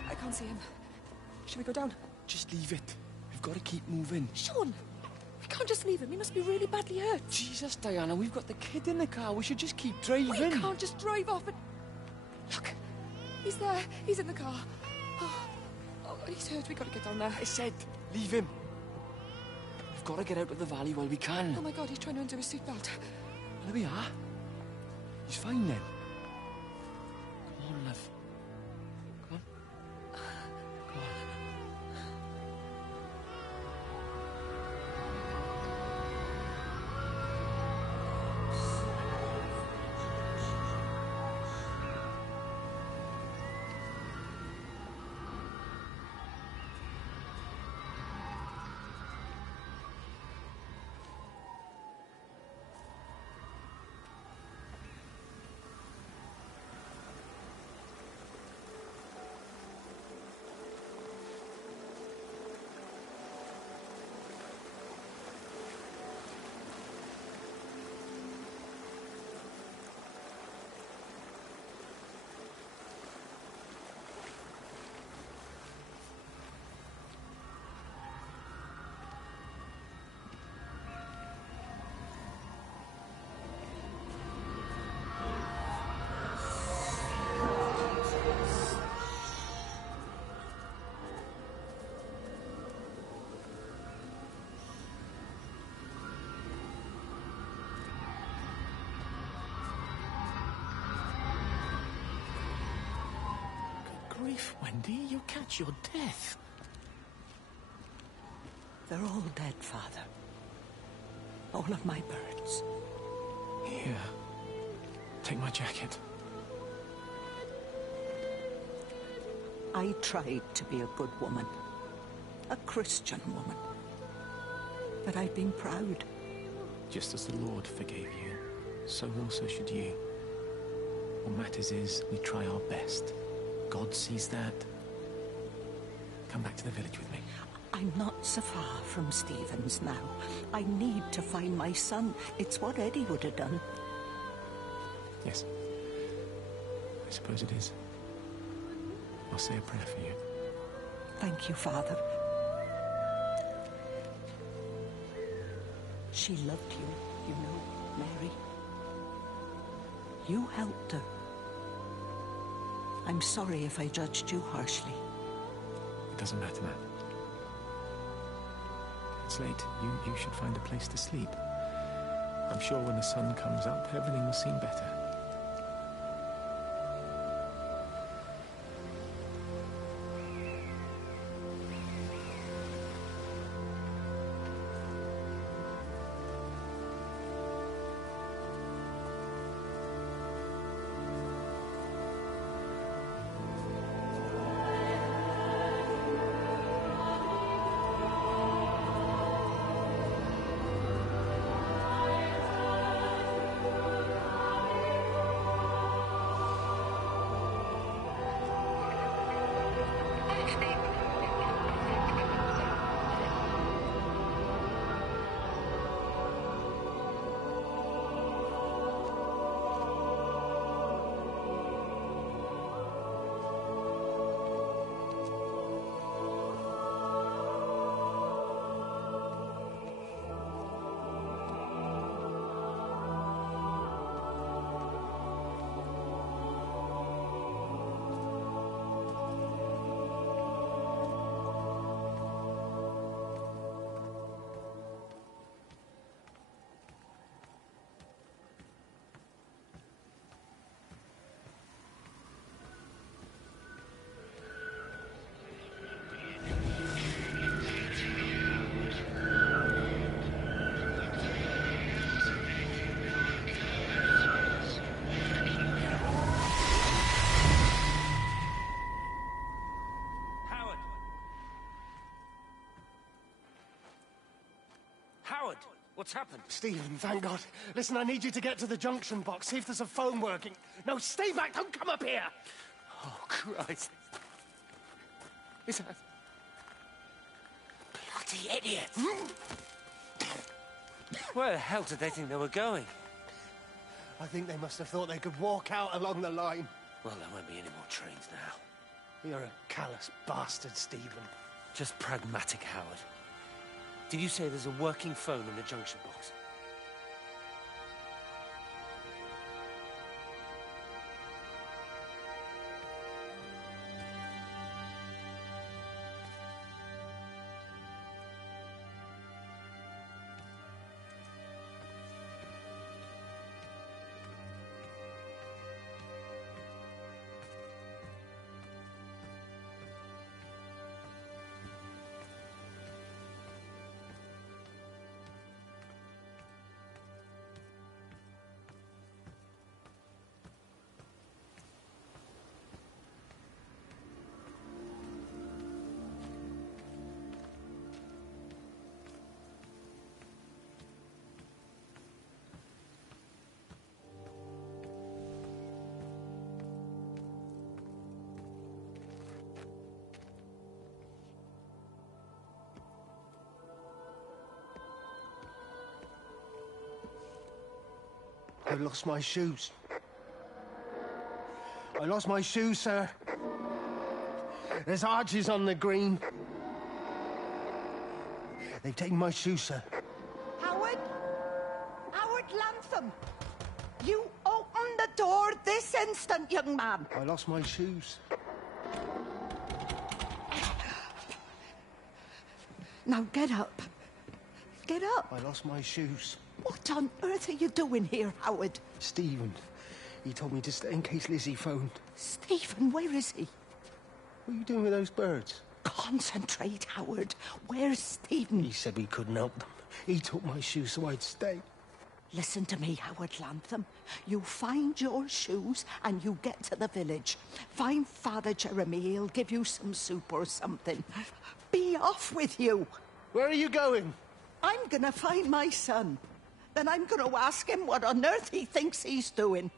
I can't see him. Should we go down? Just leave it. We've got to keep moving. Sean! We can't just leave him. He must be really badly hurt. Jesus, Diana, we've got the kid in the car. We should just keep driving. We can't just drive off and... Look! He's there. He's in the car. Oh, he's hurt. We've got to get down there. I said, leave him. We've got to get out of the valley while we can. Oh, my God, he's trying to undo his seatbelt. Well, there we are. He's fine then. Come on, love. Come on. Come on. Grief, Wendy, you'll catch your death. They're all dead, Father. All of my birds. Here. Take my jacket. I tried to be a good woman. A Christian woman. But I've been proud. Just as the Lord forgave you, so also should you. What matters is we try our best. God sees that. Come back to the village with me. I'm not so far from Stephen's now. I need to find my son. It's what Eddie would have done. Yes. I suppose it is. I'll say a prayer for you. Thank you, Father. She loved you, you know, Mary. You helped her. I'm sorry if I judged you harshly. It doesn't matter, Matt. It's late. You should find a place to sleep. I'm sure when the sun comes up, everything will seem better. Howard, what's happened? Stephen, thank God. Listen, I need you to get to the junction box, see if there's a phone working. No, stay back, don't come up here! Oh, Christ. Is that... Bloody idiot! Where the hell did they think they were going? I think they must have thought they could walk out along the line. Well, there won't be any more trains now. You're a callous bastard, Stephen. Just pragmatic, Howard. Did you say there's a working phone in the junction box? I lost my shoes. I lost my shoes, sir. There's arches on the green. They've taken my shoes, sir. Howard? Howard Lantham! You open the door this instant, young man. I lost my shoes. Now get up. Get up. I lost my shoes. What on earth are you doing here, Howard? Stephen. He told me to stay in case Lizzie phoned. Stephen, where is he? What are you doing with those birds? Concentrate, Howard. Where's Stephen? He said we couldn't help them. He took my shoes so I'd stay. Listen to me, Howard Lantham. You find your shoes and you get to the village. Find Father Jeremy. He'll give you some soup or something. Be off with you. Where are you going? I'm gonna find my son. Then I'm gonna ask him what on earth he thinks he's doing.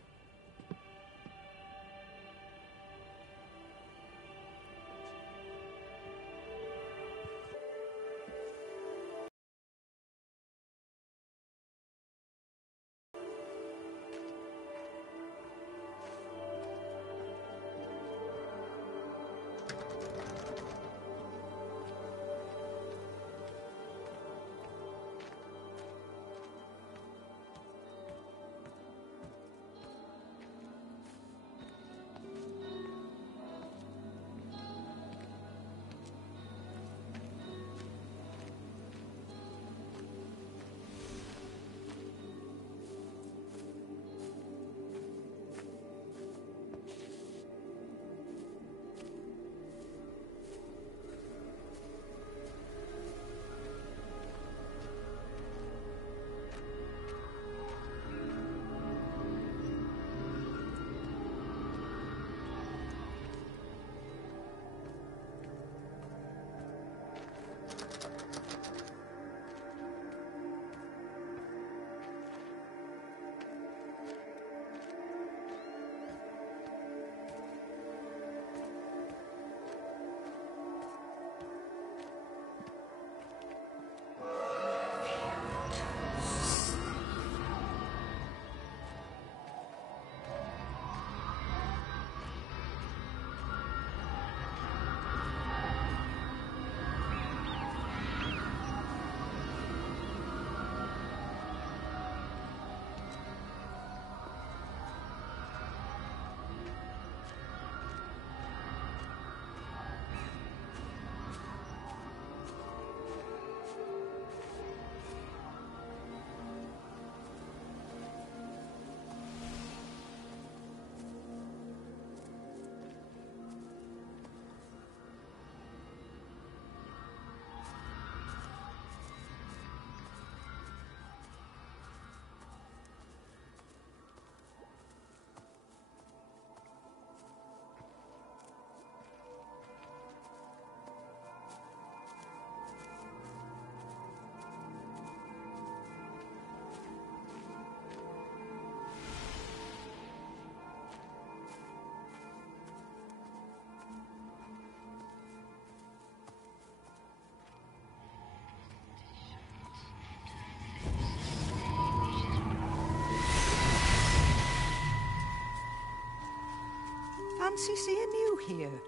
fancy seeing you here?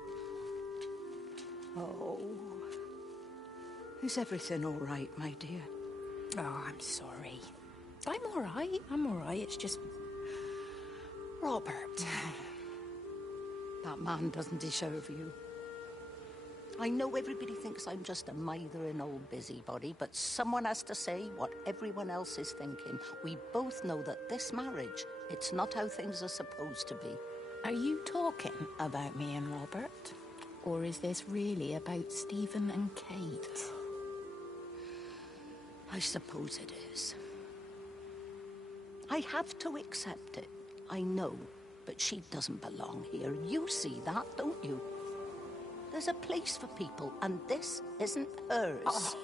Oh. Is everything all right, my dear? Oh, I'm sorry. I'm all right. I'm all right. It's just... Robert. That man doesn't deserve you. I know everybody thinks I'm just a mithering old busybody, but someone has to say what everyone else is thinking. We both know that this marriage, it's not how things are supposed to be. Are you talking about me and Robert? Or is this really about Stephen and Kate? I suppose it is. I have to accept it. I know, but she doesn't belong here. You see that, don't you? There's a place for people, and this isn't hers. Oh.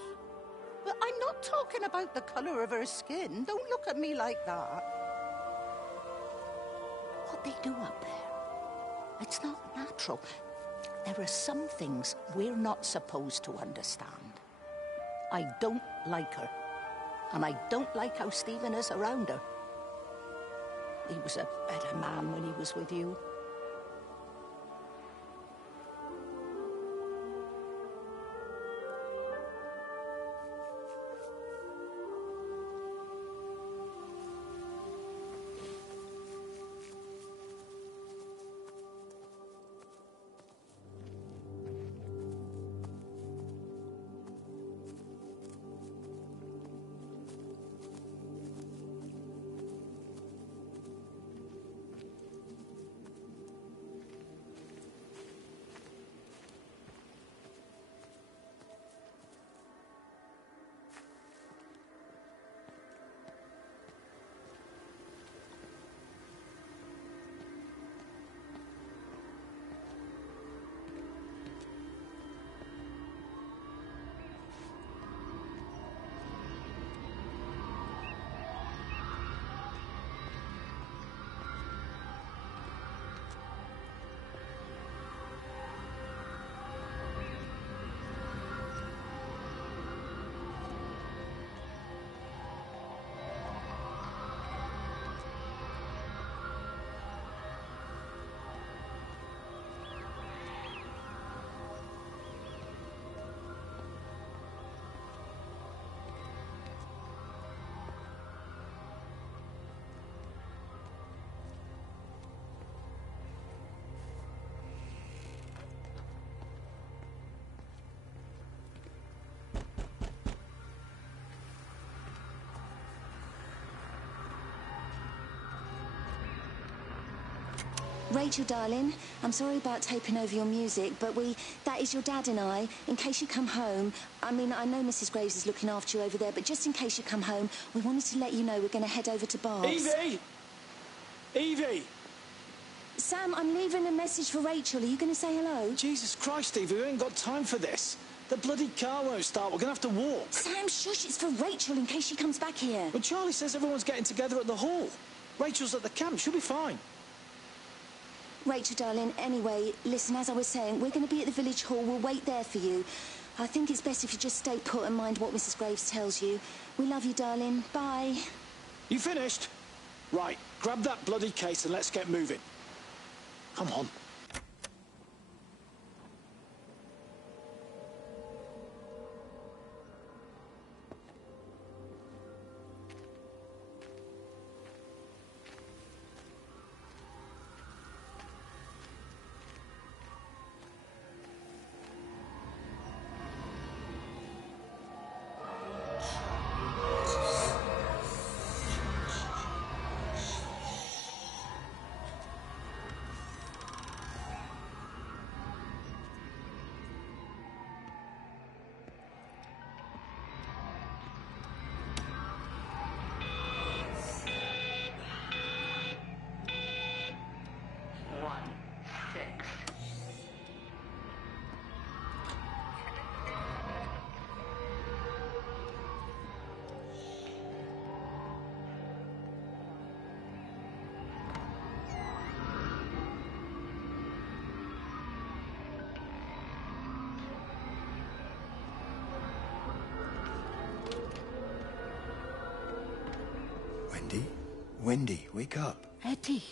But I'm not talking about the colour of her skin. Don't look at me like that. What they do up there, it's not natural. There are some things we're not supposed to understand. I don't like her, and I don't like how Stephen is around her. He was a better man when he was with you. Rachel, darling, I'm sorry about taping over your music, but that is your dad and I. In case you come home, I mean, I know Mrs. Graves is looking after you over there, but just in case you come home, we wanted to let you know we're going to head over to Barb's. Evie! Evie! Sam, I'm leaving a message for Rachel. Are you going to say hello? Jesus Christ, Evie, we ain't got time for this. The bloody car won't start. We're going to have to walk. Sam, shush, it's for Rachel in case she comes back here. But Charlie says everyone's getting together at the hall. Rachel's at the camp. She'll be fine. Rachel, darling, anyway, listen, as I was saying, we're going to be at the village hall. We'll wait there for you. I think it's best if you just stay put and mind what Mrs. Graves tells you. We love you, darling. Bye. You finished? Right, grab that bloody case and let's get moving. Come on. Wendy, wake up. Eddie,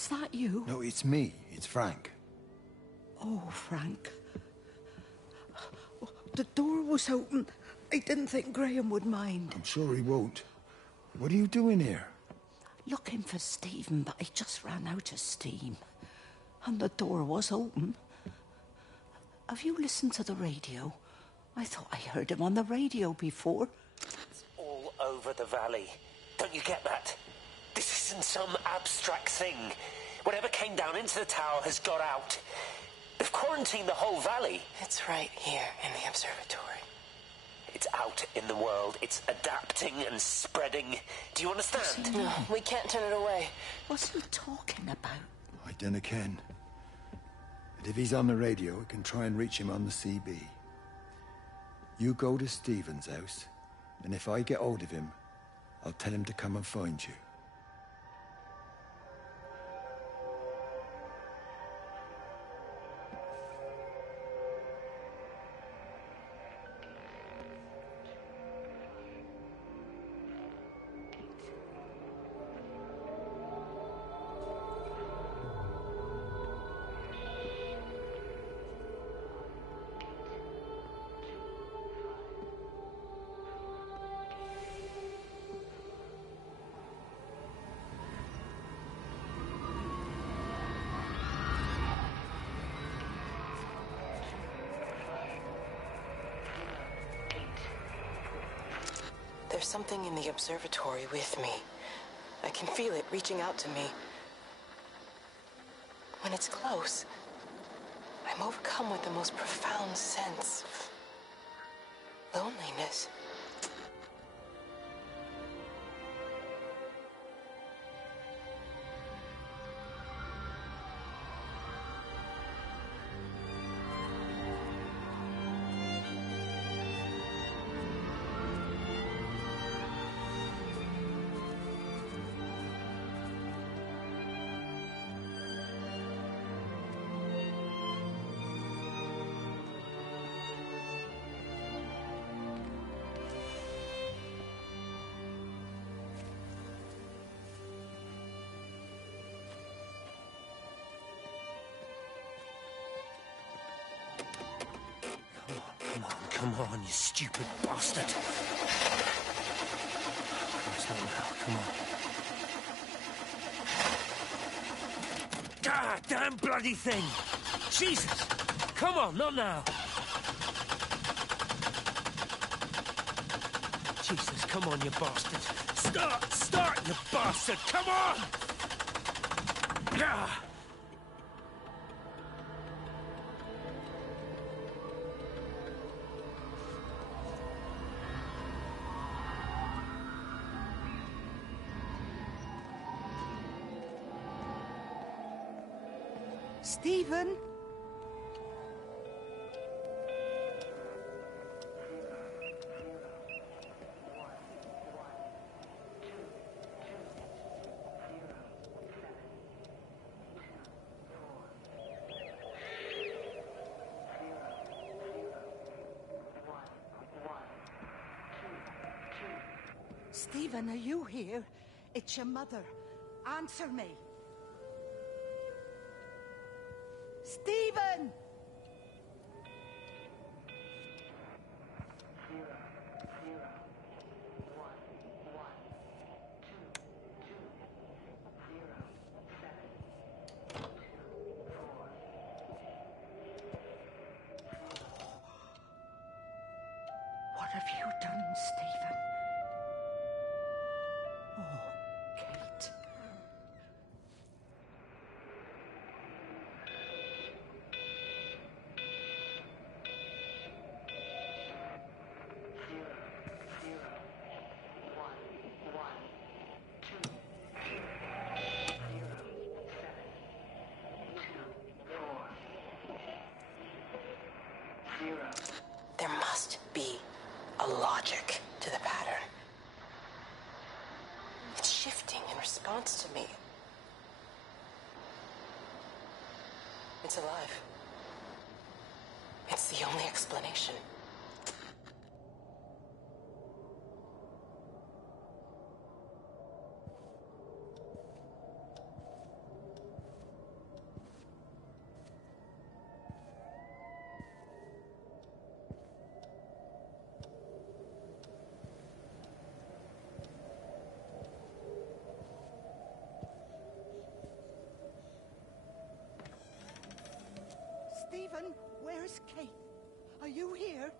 Is that you? No, it's me. It's Frank. Oh, Frank. The door was open. I didn't think Graham would mind. I'm sure he won't. What are you doing here? Looking for Stephen, but he just ran out of steam. And the door was open. Have you listened to the radio? I thought I heard him on the radio before. It's all over the valley. Don't you get that? This isn't some abstract thing. Whatever came down into the tower has got out. They've quarantined the whole valley. It's right here in the observatory. It's out in the world. It's adapting and spreading. Do you understand? No, we can't turn it away. What's he talking about? I dunno ken. But if he's on the radio, we can try and reach him on the CB. You go to Stephen's house, and if I get hold of him, I'll tell him to come and find you. There's something in the observatory with me. I can feel it reaching out to me. When it's close, I'm overcome with the most profound sense of loneliness. Come on, you stupid bastard. It's not now. Come on. God damn bloody thing! Jesus! Come on, not now. Jesus, come on, you bastard. Start, you bastard! Come on! Ah! Stephen? Stephen, are you here? It's your mother. Answer me. Stephen! What have you done, Stephen? Oh, Kate. There must be a logic to the pattern. It's shifting in response to me. It's alive. It's the only explanation. us, Kate? Are you here?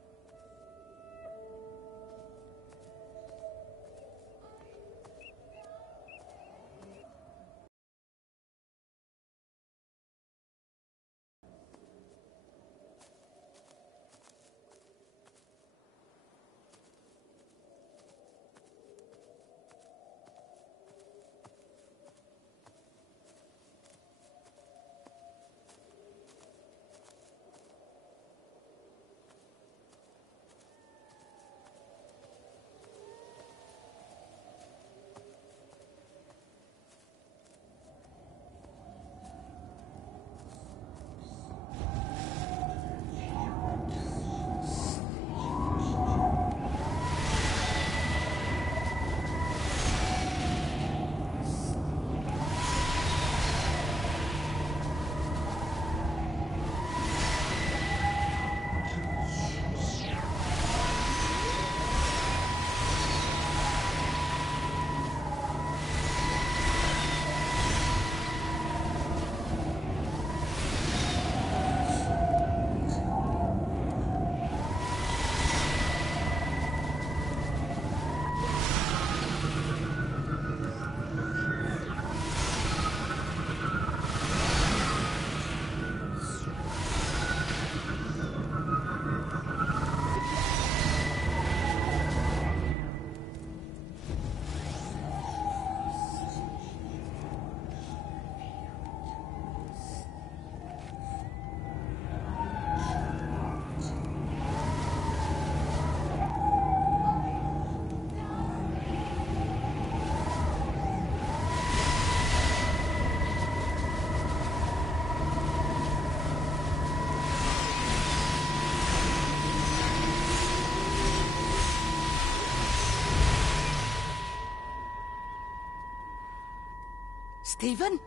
Stephen?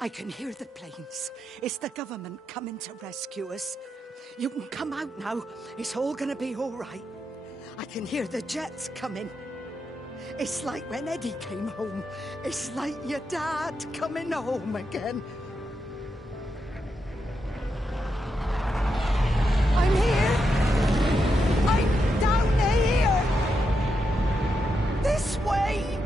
I can hear the planes. It's the government coming to rescue us. You can come out now. It's all gonna be all right. I can hear the jets coming. It's like when Eddie came home. It's like your dad coming home again. I'm here. I'm down here. This way.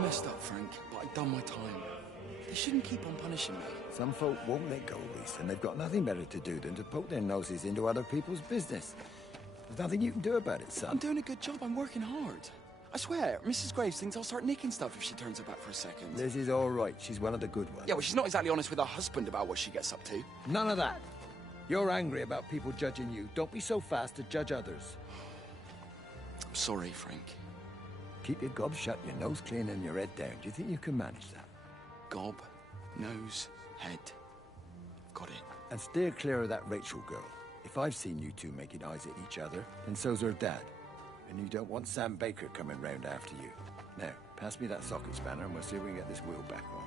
messed up, Frank, but I've done my time. They shouldn't keep on punishing me. Some folk won't let go, Reese, and they've got nothing better to do than to poke their noses into other people's business. There's nothing you can do about it, son. I'm doing a good job. I'm working hard. I swear, Mrs. Graves thinks I'll start nicking stuff if she turns her back for a second. Liz is all right. She's one of the good ones. Yeah, well, she's not exactly honest with her husband about what she gets up to. None of that. You're angry about people judging you. Don't be so fast to judge others. I'm sorry, Frank. Keep your gob shut, your nose clean, and your head down. Do you think you can manage that? Gob, nose, head. Got it. And steer clear of that Rachel girl. If I've seen you two making eyes at each other, then so's her dad. And you don't want Sam Baker coming round after you. Now, pass me that socket spanner and we'll see if we can get this wheel back on.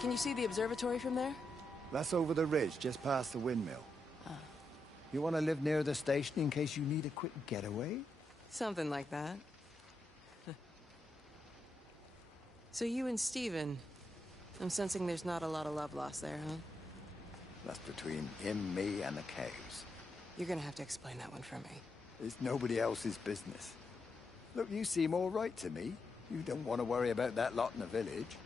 Can you see the observatory from there? That's over the ridge, just past the windmill. You want to live near the station in case you need a quick getaway? Something like that. So you and Stephen, I'm sensing there's not a lot of love lost there, huh? That's between him, me, and the cows. You're gonna have to explain that one for me. It's nobody else's business. Look, you seem all right to me. You don't want to worry about that lot in the village.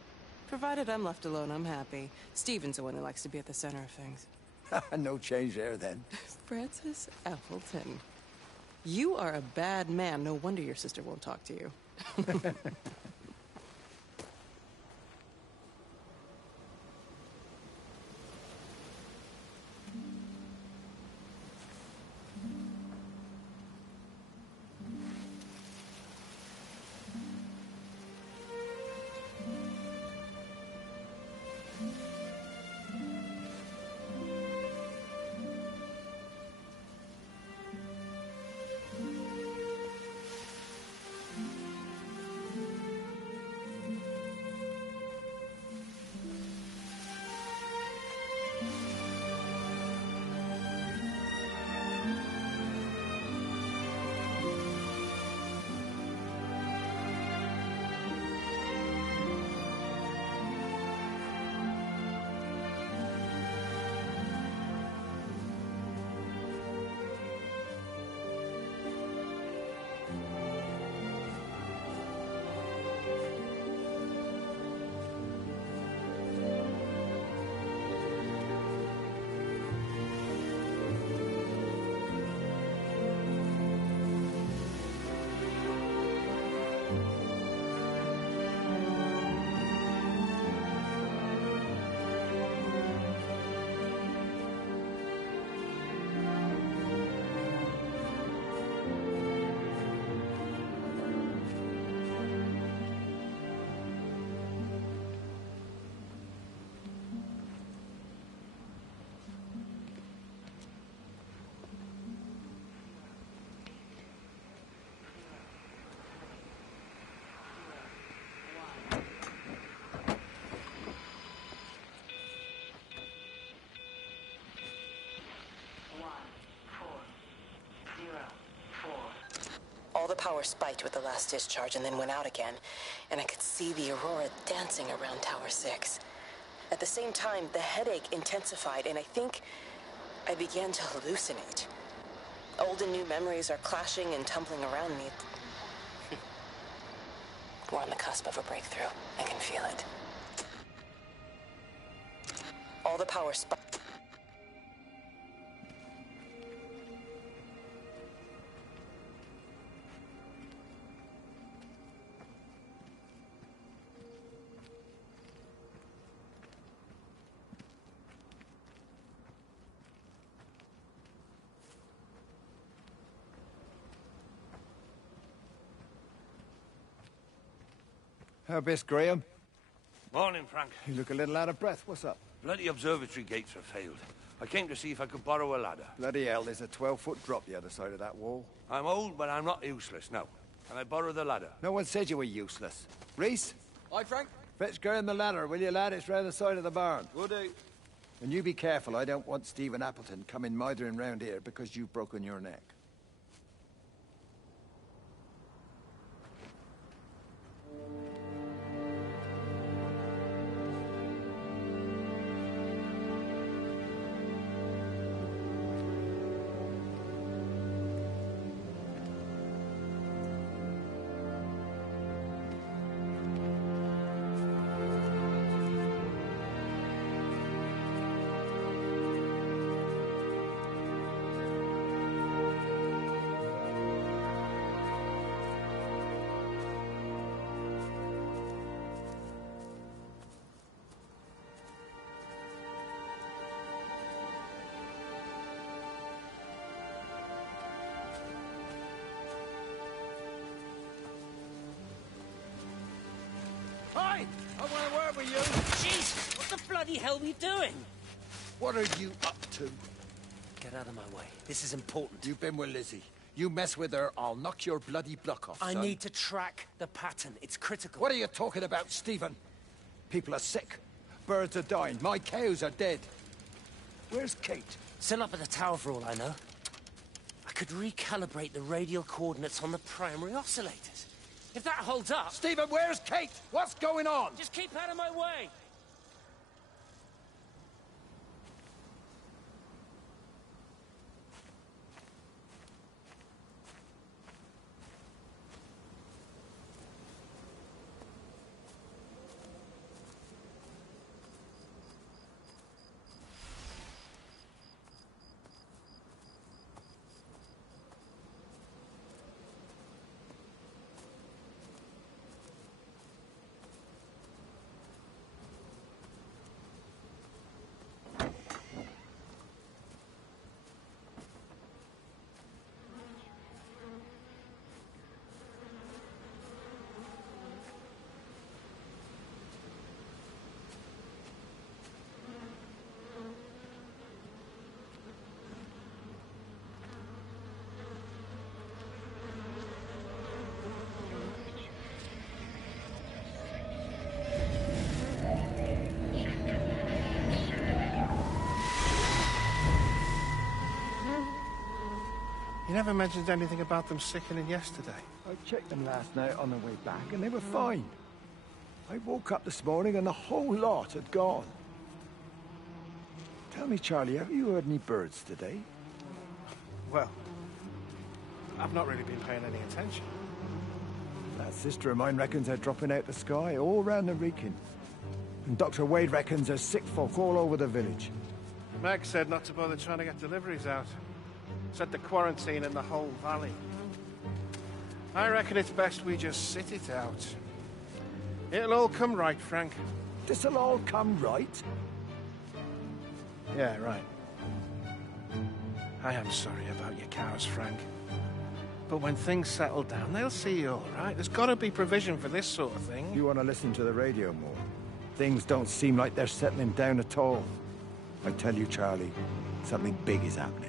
Provided I'm left alone, I'm happy. Stephen's the one that likes to be at the center of things. No change there, then. Francis Appleton. You are a bad man. No wonder your sister won't talk to you. All the power spiked with the last discharge and then went out again, and I could see the aurora dancing around Tower 6. At the same time, the headache intensified, and I think I began to hallucinate. Old and new memories are clashing and tumbling around me. We're on the cusp of a breakthrough. I can feel it. All the power spiked. How best, Graham? Morning, Frank. You look a little out of breath. What's up? Bloody observatory gates have failed. I came to see if I could borrow a ladder. Bloody hell, there's a 12-foot drop the other side of that wall. I'm old, but I'm not useless, no. Can I borrow the ladder? No one said you were useless. Reese? Aye, Frank? Fetch Graham the ladder, will you, lad? It's round the side of the barn. Will do. And you be careful. I don't want Stephen Appleton coming mithering round here because you've broken your neck. Hi! I want to work with you. Jesus, what the bloody hell are we doing? What are you up to? Get out of my way. This is important. You've been with Lizzie. You mess with her, I'll knock your bloody block off, I son. need to track the pattern. It's critical. What are you talking about, Stephen? People are sick. Birds are dying. My cows are dead. Where's Kate? Still up at the tower for all I know. I could recalibrate the radial coordinates on the primary oscillators. If that holds up... Stephen, where's Kate? What's going on? Just keep out of my way. You never mentioned anything about them sickening yesterday. I checked them last night on the way back, and they were fine. I woke up this morning, and the whole lot had gone. Tell me, Charlie, have you heard any birds today? Well, I've not really been paying any attention. That sister of mine reckons they're dropping out the sky all round the Wrekin. And Dr. Wade reckons there's sick folk all over the village. Meg said not to bother trying to get deliveries out. Said the quarantine in the whole valley. I reckon it's best we just sit it out. It'll all come right, Frank. This'll all come right? Yeah, right. I am sorry about your cows, Frank. But when things settle down, they'll see you all right. There's got to be provision for this sort of thing. You want to listen to the radio more? Things don't seem like they're settling down at all. I tell you, Charlie, something big is happening.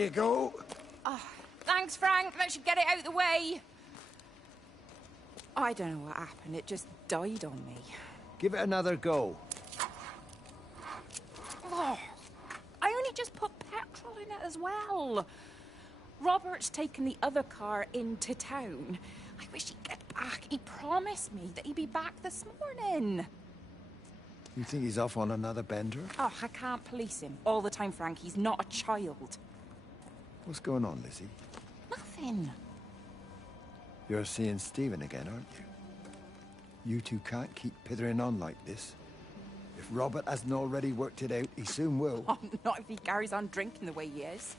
Here you go. Oh, thanks, Frank. That should get it out of the way. I don't know what happened. It just died on me. Give it another go. Oh, I only just put petrol in it as well. Robert's taken the other car into town. I wish he'd get back. He promised me that he'd be back this morning. You think he's off on another bender? Oh, I can't police him all the time, Frank. He's not a child. What's going on, Lizzie? Nothing. You're seeing Stephen again, aren't you? You two can't keep pithering on like this. If Robert hasn't already worked it out, he soon will. Oh, not if he carries on drinking the way he is.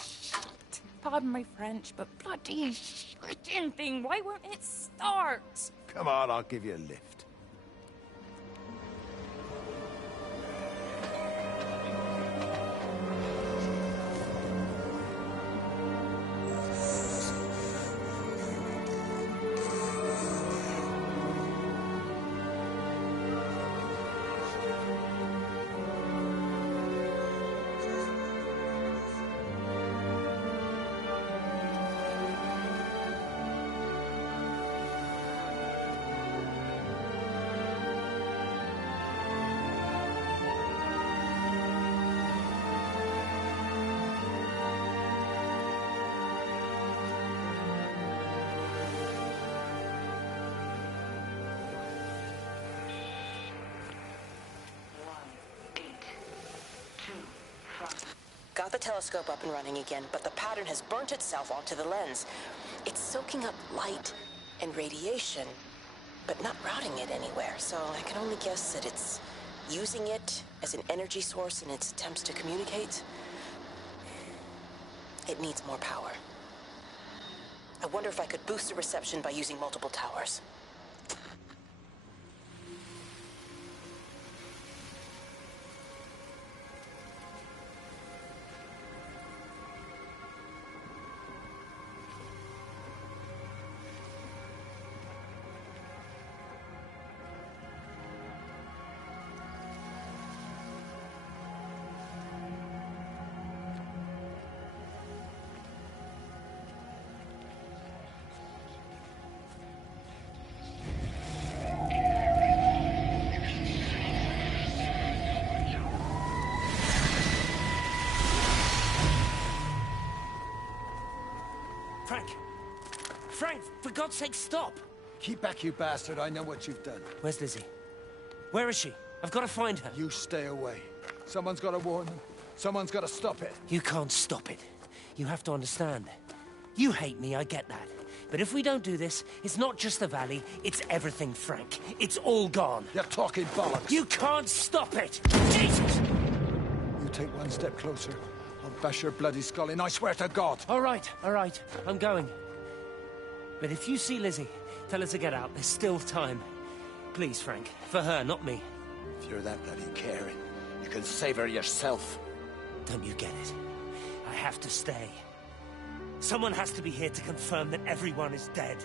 Shit. Pardon my French, but bloody shitting thing, why won't it start? Come on, I'll give you a lift. Got the telescope up and running again, but the pattern has burnt itself onto the lens. It's soaking up light and radiation, but not routing it anywhere, so I can only guess that it's using it as an energy source in its attempts to communicate. It needs more power. I wonder if I could boost the reception by using multiple towers. Frank, for God's sake, stop! Keep back, you bastard. I know what you've done. Where's Lizzie? Where is she? I've got to find her. You stay away. Someone's got to warn them. Someone's got to stop it. You can't stop it. You have to understand. You hate me, I get that. But if we don't do this, it's not just the valley, it's everything, Frank. It's all gone. You're talking bollocks. You can't stop it! Jesus! You take one step closer, I'll bash your bloody skull in, I swear to God. All right, I'm going. But if you see Lizzie, tell her to get out. There's still time. Please, Frank. For her, not me. If you're that bloody caring, you can save her yourself. Don't you get it? I have to stay. Someone has to be here to confirm that everyone is dead.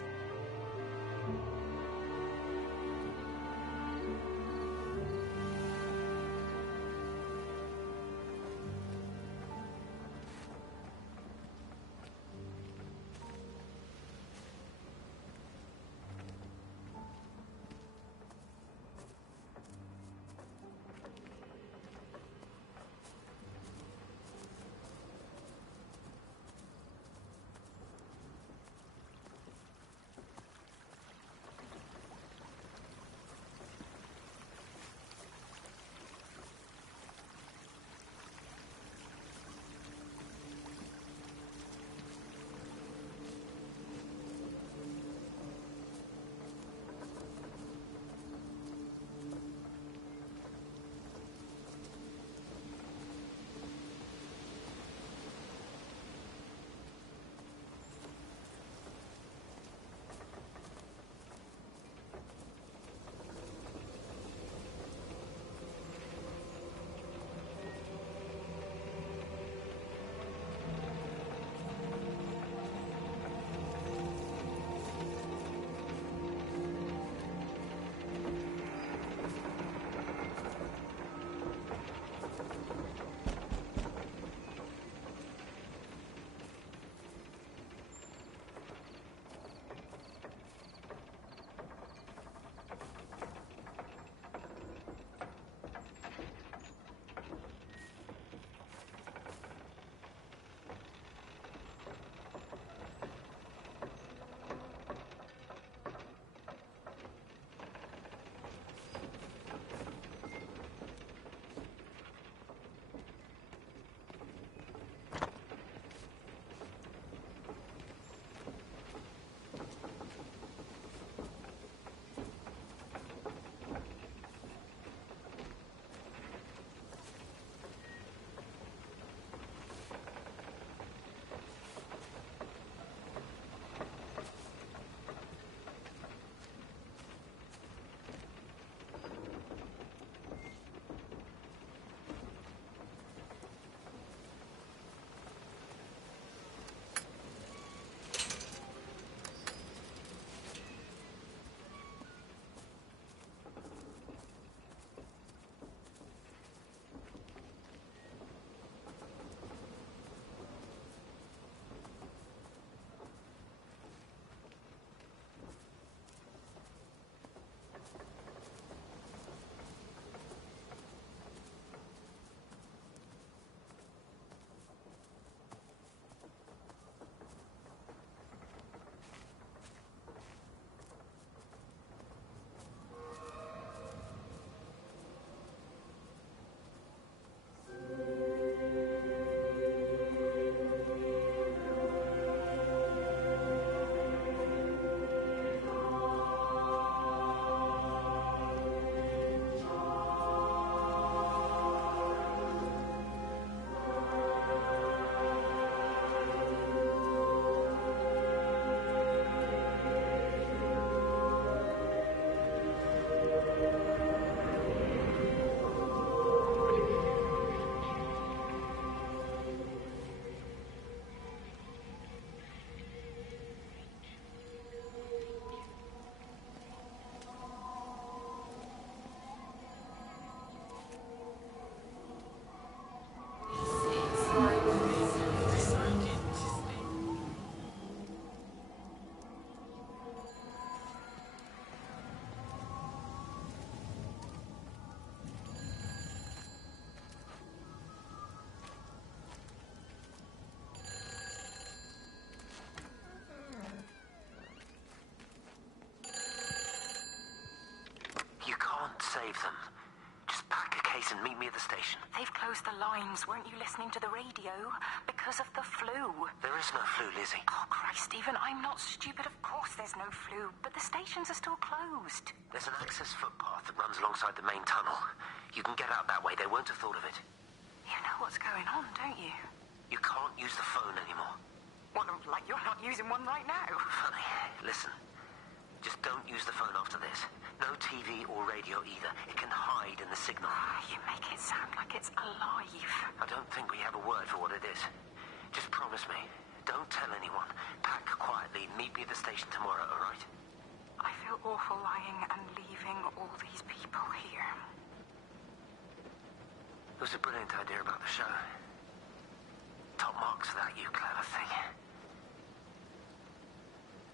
save them. Just pack a case and meet me at the station. They've closed the lines. Weren't you listening to the radio? Because of the flu. There is no flu, Lizzie. Oh, Christ, Stephen, I'm not stupid. Of course there's no flu. But the stations are still closed. There's an access footpath that runs alongside the main tunnel. You can get out that way. They won't have thought of it. You know what's going on, don't you? You can't use the phone anymore. Well, like you're not using one right now. Funny. Listen. Just don't use the phone after this. No TV or radio either. It can hide in the signal. You make it sound like it's alive. I don't think we have a word for what it is. Just promise me. Don't tell anyone. Pack quietly. Meet me at the station tomorrow, all right? I feel awful lying and leaving all these people here. It was a brilliant idea about the show. Top marks for that, you clever thing.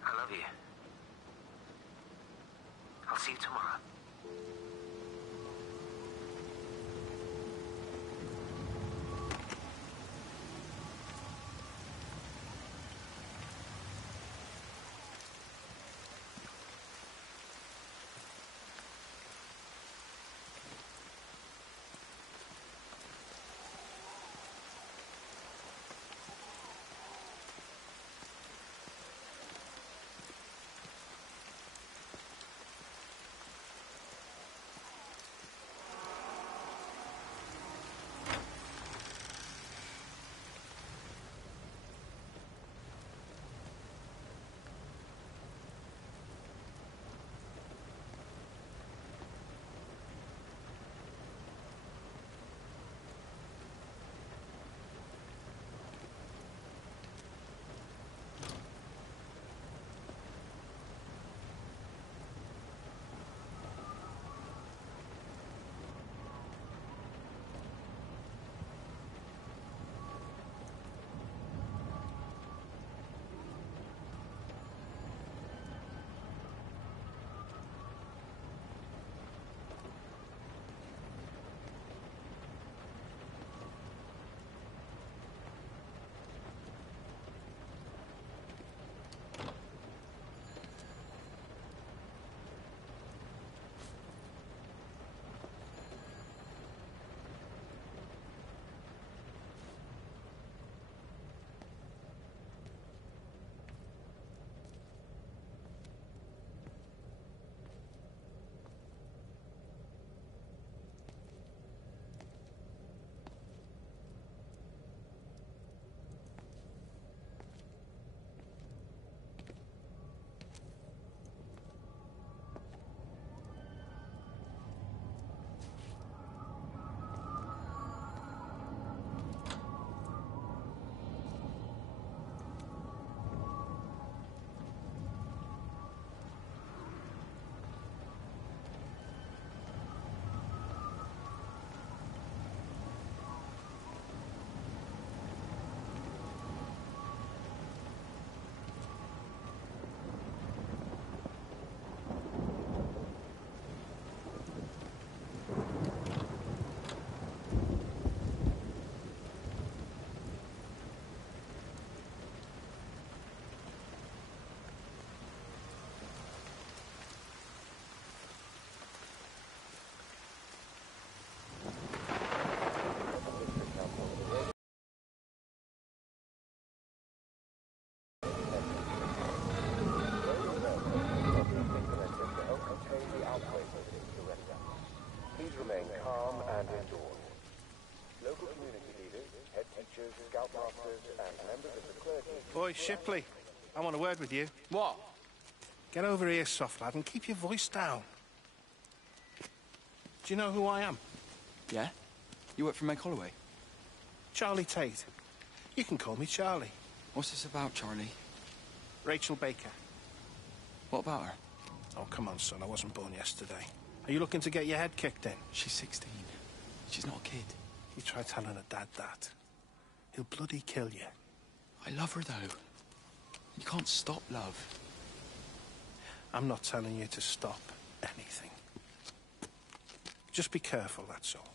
I love you. I'll see you tomorrow. Boy, Shipley, I want a word with you. What? Get over here, soft lad, and keep your voice down. Do you know who I am? Yeah? You work for Meg Holloway? Charlie Tate. You can call me Charlie. What's this about, Charlie? Rachel Baker. What about her? Oh, come on, son. I wasn't born yesterday. Are you looking to get your head kicked in? She's 16. She's not a kid. You try telling her dad that. He'll bloody kill you. I love her, though. You can't stop love. I'm not telling you to stop anything. Just be careful, that's all.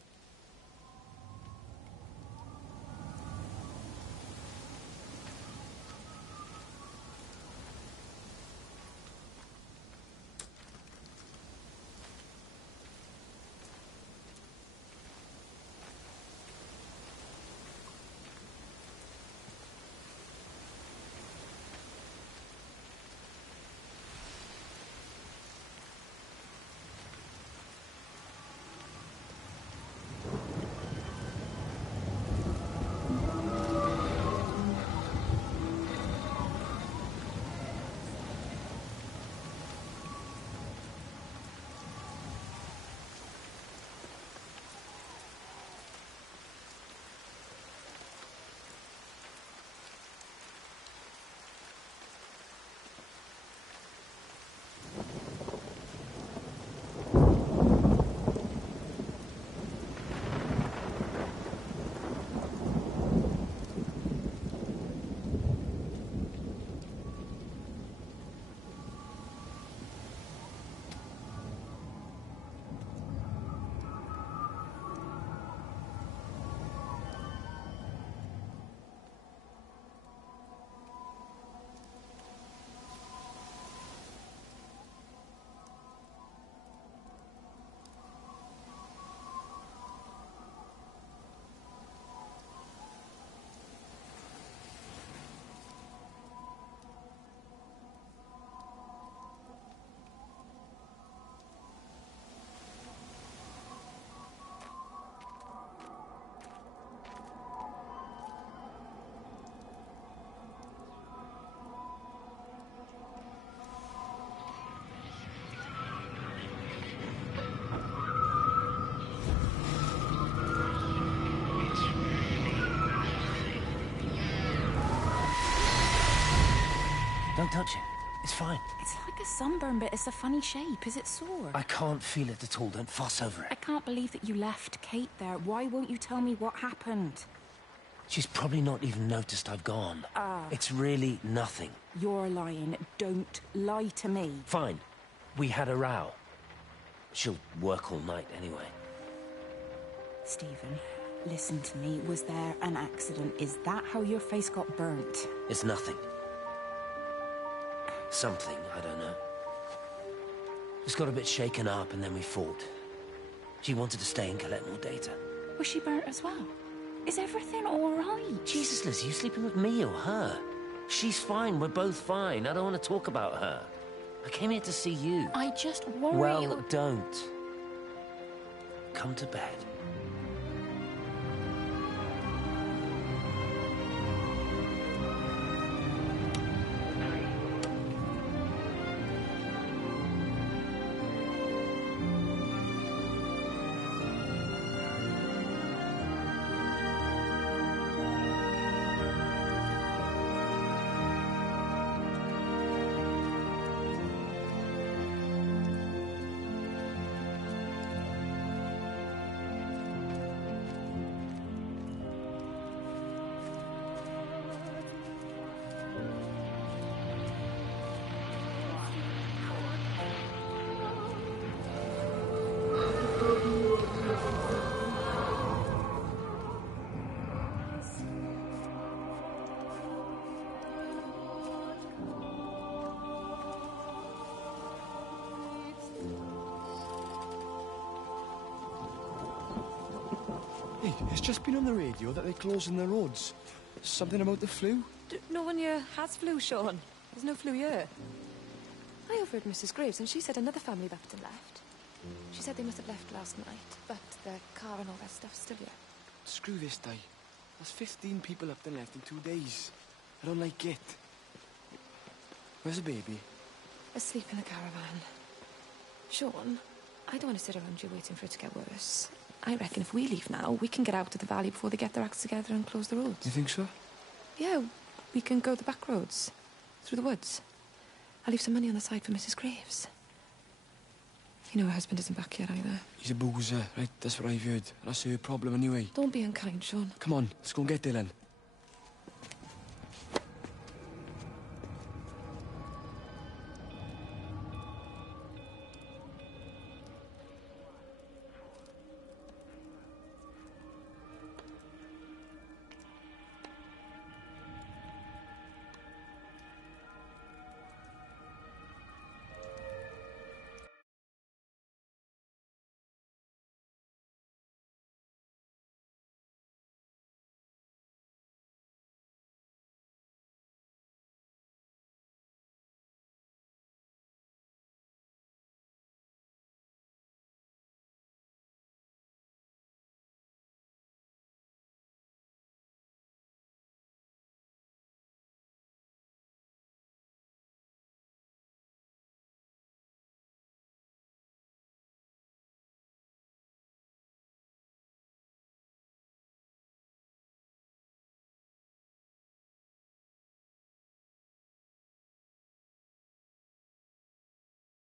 Don't touch it. It's fine. It's like a sunburn, but it's a funny shape. Is it sore? I can't feel it at all. Don't fuss over it. I can't believe that you left Kate there. Why won't you tell me what happened? She's probably not even noticed I've gone. It's really nothing. You're lying. Don't lie to me. Fine. We had a row. She'll work all night anyway. Stephen, listen to me. Was there an accident? Is that how your face got burnt? It's nothing. Something, I don't know. Just got a bit shaken up and then we fought. She wanted to stay and collect more data. Was she burnt as well? Is everything all right? Jesus, Liz, are you sleeping with me or her? She's fine. We're both fine. I don't want to talk about her. I came here to see you. I just worry... Well, don't. Come to bed. Hey, it's just been on the radio that they're closing the roads. Something about the flu? No one here has flu, Sean. There's no flu here. I overheard Mrs. Graves, and she said another family left and left. She said they must have left last night, but their car and all that stuff's still here. Screw this day. There's 15 people up and left in 2 days. I don't like it. Where's the baby? Asleep in the caravan. Sean, I don't want to sit around you waiting for it to get worse. I reckon if we leave now, we can get out of the valley before they get their acts together and close the roads. You think so? Yeah, we can go the back roads. Through the woods. I'll leave some money on the side for Mrs. Graves. You know her husband isn't back yet either. He's a boozer, right? That's what I've heard. That's her problem anyway. Don't be unkind, Sean. Come on, let's go and get Dylan.